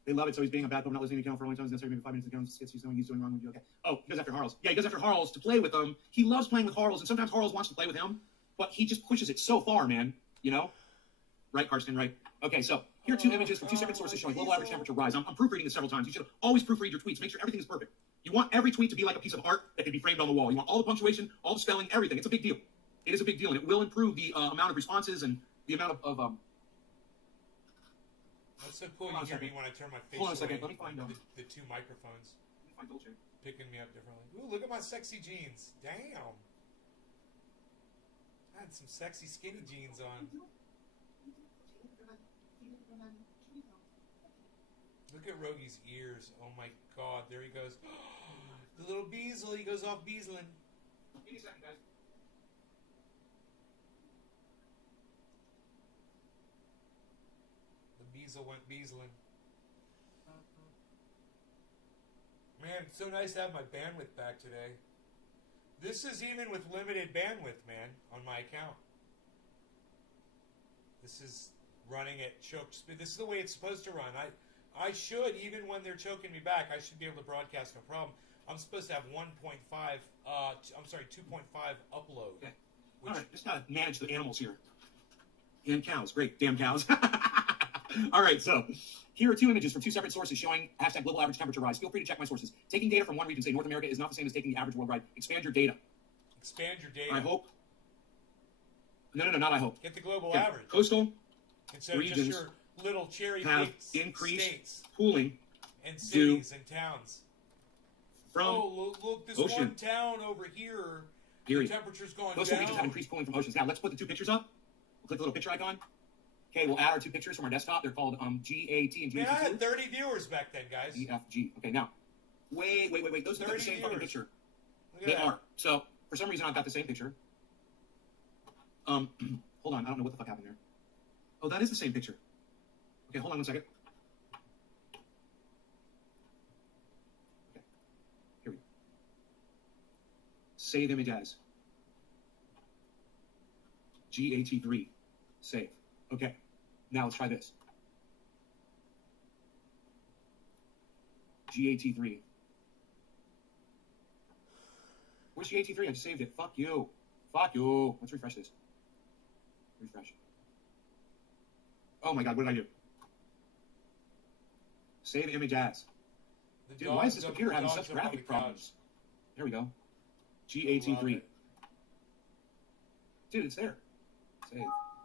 They love it, so he's being a bad boy, not listening to count for only times necessary, maybe 5 minutes ago, he's knowing he's doing wrong with you. Okay. Oh, he goes after Harles. Yeah, he goes after Harles to play with them. He loves playing with Harles, and sometimes Harles wants to play with him, but he just pushes it so far, man. You know? Right, Karsten, right? Okay, so here are two images from two separate sources showing global average temperature rise. I'm proofreading this several times. You should always proofread your tweets. Make sure everything is perfect. You want every tweet to be like a piece of art that can be framed on the wall. You want all the punctuation, all the spelling, everything. It's a big deal. It is a big deal, and it will improve the amount of responses and the amount of That's so cool. You hear me when I turn my face Hold on a second. away. Let me find them. The two microphones Let me find Dolce. picking me up differently. Ooh, look at my sexy jeans. Damn. I had some sexy skinny jeans on. Look at Rogi's ears. Oh my god, there he goes. The little Beazle, he goes off Beazling. Give me a second, guys. The Beazle went Beazling. Man, it's so nice to have my bandwidth back today. This is even with limited bandwidth, man, on my account. This is running at choke speed. This is the way it's supposed to run. I should, even when they're choking me back, I should be able to broadcast no problem. I'm supposed to have 2.5 upload. Okay. All right, just gotta manage the animals here. And cows. Great. Damn cows. All right, so here are two images from two separate sources showing hashtag global average temperature rise. Feel free to check my sources. Taking data from one region, say North America, is not the same as taking the average worldwide. Expand your data. Expand your data. I hope. No, not I hope. Get the global Okay. average. Coastal Instead of just regions your little cherry have picked increased states pooling and cities and towns. from look, this ocean. one town over here, Period. the temperature's gone Coastal down. regions have increased pooling from oceans. Now, let's put the two pictures up. We'll click the little picture icon. Okay, we'll add our two pictures from our desktop. They're called GAT and Man, I GAT2. had 30 viewers back then, guys. EFG. Okay, now, wait. Those are the 30 same fucking viewers. picture. Look at They that. are. So, for some reason, I've got the same picture. Hold on. I don't know what the fuck happened there. Oh, that is the same picture. Okay, hold on 1 second. Okay. Here we go. Save image as. GAT3. Save. Okay. Now let's try this. GAT3. Where's GAT3? I just saved it. Fuck you. Fuck you. Let's refresh this. Refresh. Oh my god, what did I do? Save image as. The Dude, why is this dogs computer up- having dogs such up on graphic the couch. problems? There we go. Love GAT3. it. Dude, it's there. Save.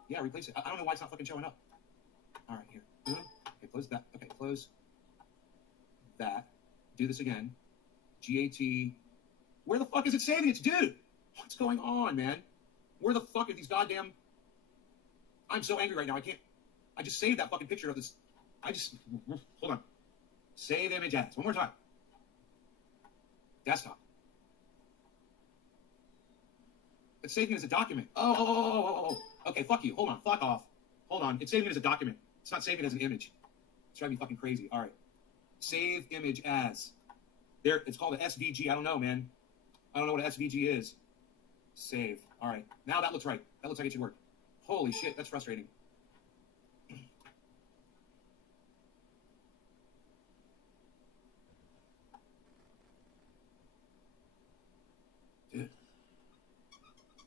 Yeah, replace it. I don't know why it's not fucking showing up. Alright, here. Okay, close that. Okay, close that. Do this again. GAT. Where the fuck is it saving it? Dude! What's going on, man? Where the fuck are these goddamn... I'm so angry right now. I just saved that fucking picture of this. Hold on. Save image as. One more time. Desktop. It's saving it as a document. Oh. Okay, fuck you. Hold on. Fuck off. Hold on. It's saving it as a document. It's not saving it as an image. It's driving me fucking crazy. All right. Save image as. There. It's called an SVG. I don't know, man. I don't know what an SVG is. Save. All right. Now that looks right. That looks like it should work. Holy shit. That's frustrating.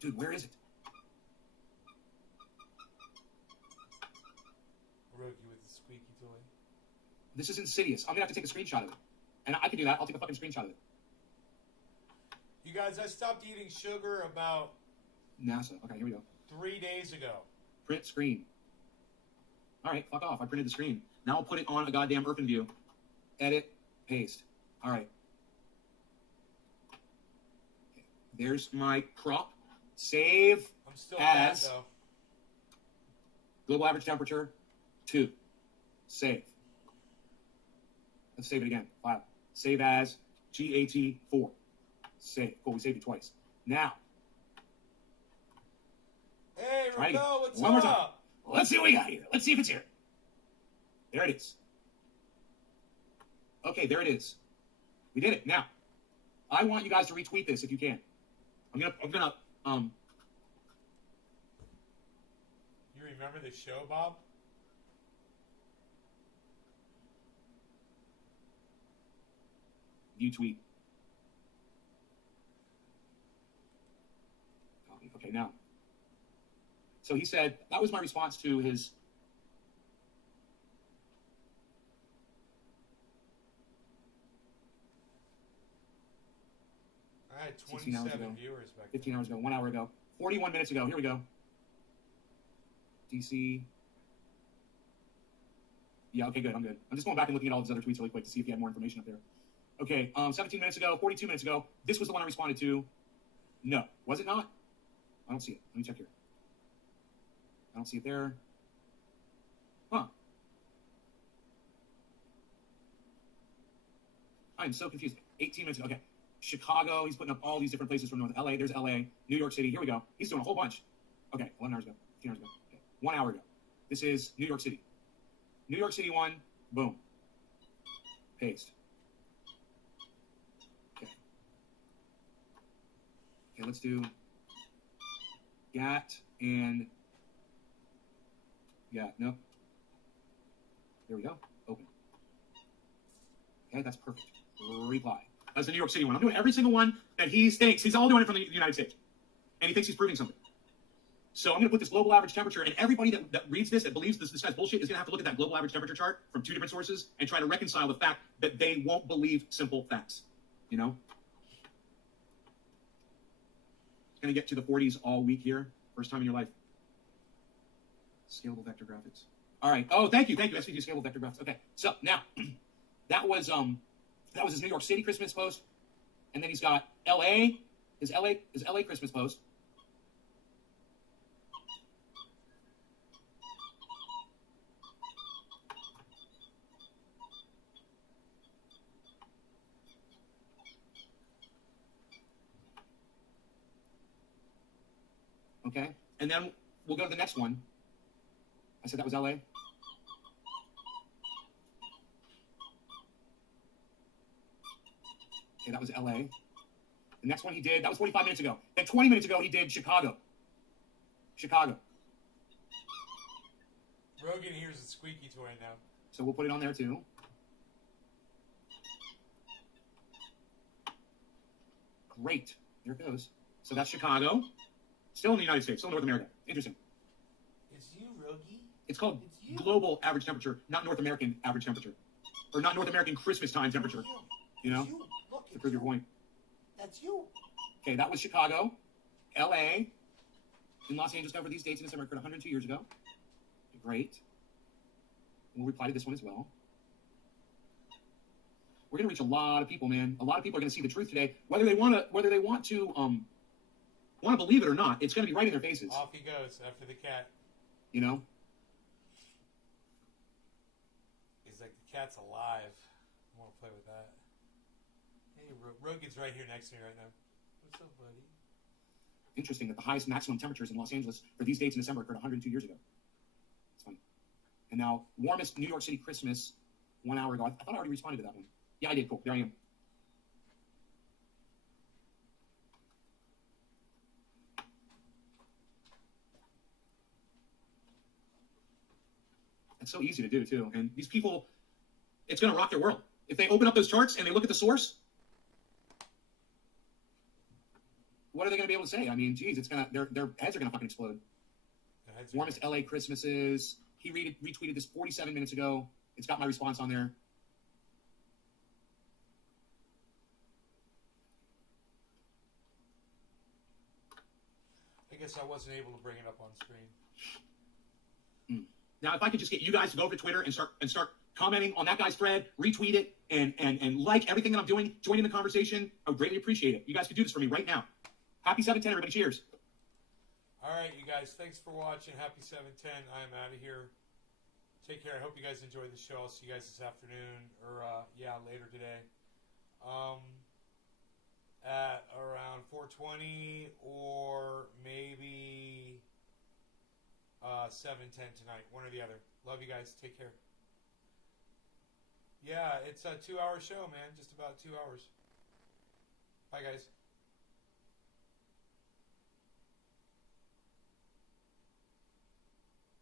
Dude, where is it? Rogi with the squeaky toy. This is insidious. I'm gonna have to take a screenshot of it. And I can do that. I'll take a fucking screenshot of it. You guys, I stopped eating sugar about NASA. Okay, here we go. 3 days ago. Print screen. All right, fuck off. I printed the screen. Now I'll put it on a goddamn Earpin view. Edit, paste. All right. Okay. There's my crop. Save I'm still as bad, though. global average temperature 2. Save. Let's save it again. File. Save as GAT4. Save. Cool, we saved it twice. Now. Hey, Try it again. Raquel, what's One more time. up? Let's see what we got here. Let's see if it's here. There it is. Okay, there it is. We did it. Now, I want you guys to retweet this if you can. I'm gonna You remember the show, Bob? you tweet. Copy. Okay, now. So he said, that was my response to his. I had 16 hours 27 ago. viewers back 15 hours ago, 1 hour ago, 41 minutes ago. Here we go. DC. Yeah, okay, good. I'm good. I'm just going back and looking at all of his other tweets really quick to see if he had more information up there. Okay, 17 minutes ago, 42 minutes ago. This was the one I responded to. No. Was it not? I don't see it. Let me check here. I don't see it there. Huh. I am so confused. 18 minutes ago. Okay. Chicago. He's putting up all these different places from North LA. There's LA. New York City. Here we go. He's doing a whole bunch. Okay. 11 hours ago. 15 hours ago. Okay. 1 hour ago. This is New York City. New York City one. Boom. Paste. Okay. Okay, let's do GAT and nope. There we go. Open. Okay, that's perfect. Reply. That's the New York City one. I'm doing every single one that he thinks. He's all doing it from the United States. And he thinks he's proving something. So I'm going to put this global average temperature, and everybody that reads this, that believes this guy's bullshit, is going to have to look at that global average temperature chart from 2 different sources and try to reconcile the fact that they won't believe simple facts. You know? It's going to get to the 40s all week here. First time in your life. Scalable vector graphics. All right. Oh, thank you. SVG scalable vector graphics. Okay. So now, that was his New York City Christmas post, and then he's got LA, his LA Christmas post. Okay, and then we'll go to the next one. I said that was LA. Okay, that was LA. The next one he did, that was 45 minutes ago. Then 20 minutes ago, he did Chicago. Chicago. Rogan hears a squeaky toy now. So we'll put it on there too. Great. There it goes. So that's Chicago. Still in the United States, still in North America. Interesting. It's you, Rogie. It's called It's you. global average temperature, not North American average temperature. Or not North American Christmas time temperature. You know? It's you. Look, To prove your point. That's you. Okay, that was Chicago. LA. In Los Angeles covered these dates in December, occurred 102 years ago. Great. We'll reply to this one as well. We're going to reach a lot of people, man. A lot of people are going to see the truth today, whether they want to believe it or not. It's going to be right in their faces. Off he goes after the cat. You know. He's like, the cat's alive. I want to play with that. Hey, Rogan's right here next to me right now. What's up, buddy? Interesting that the highest maximum temperatures in Los Angeles for these dates in December occurred 102 years ago. It's funny. And now, warmest New York City Christmas 1 hour ago. I thought I already responded to that one. Yeah, I did. Cool. There I am. It's so easy to do, too. And these people, it's going to rock their world. If they open up those charts and they look at the source, what are they going to be able to say? I mean, geez, it's going to, their heads are going to fucking explode. Warmest LA Christmases. He retweeted this 47 minutes ago. It's got my response on there. guess I wasn't able to bring it up on screen. Now, if I could just get you guys to go over to Twitter and start commenting on that guy's thread, retweet it, and like everything that I'm doing, joining the conversation, I would greatly appreciate it. You guys could do this for me right now. Happy 710, everybody. Cheers. All right, you guys. Thanks for watching. Happy 710. I'm out of here. Take care. I hope you guys enjoyed the show. I'll see you guys this afternoon, or later today. At around 4:20 or maybe 7:10 tonight. One or the other. Love you guys. Take care. Yeah, it's a 2-hour show, man. Just about 2 hours. Bye, guys.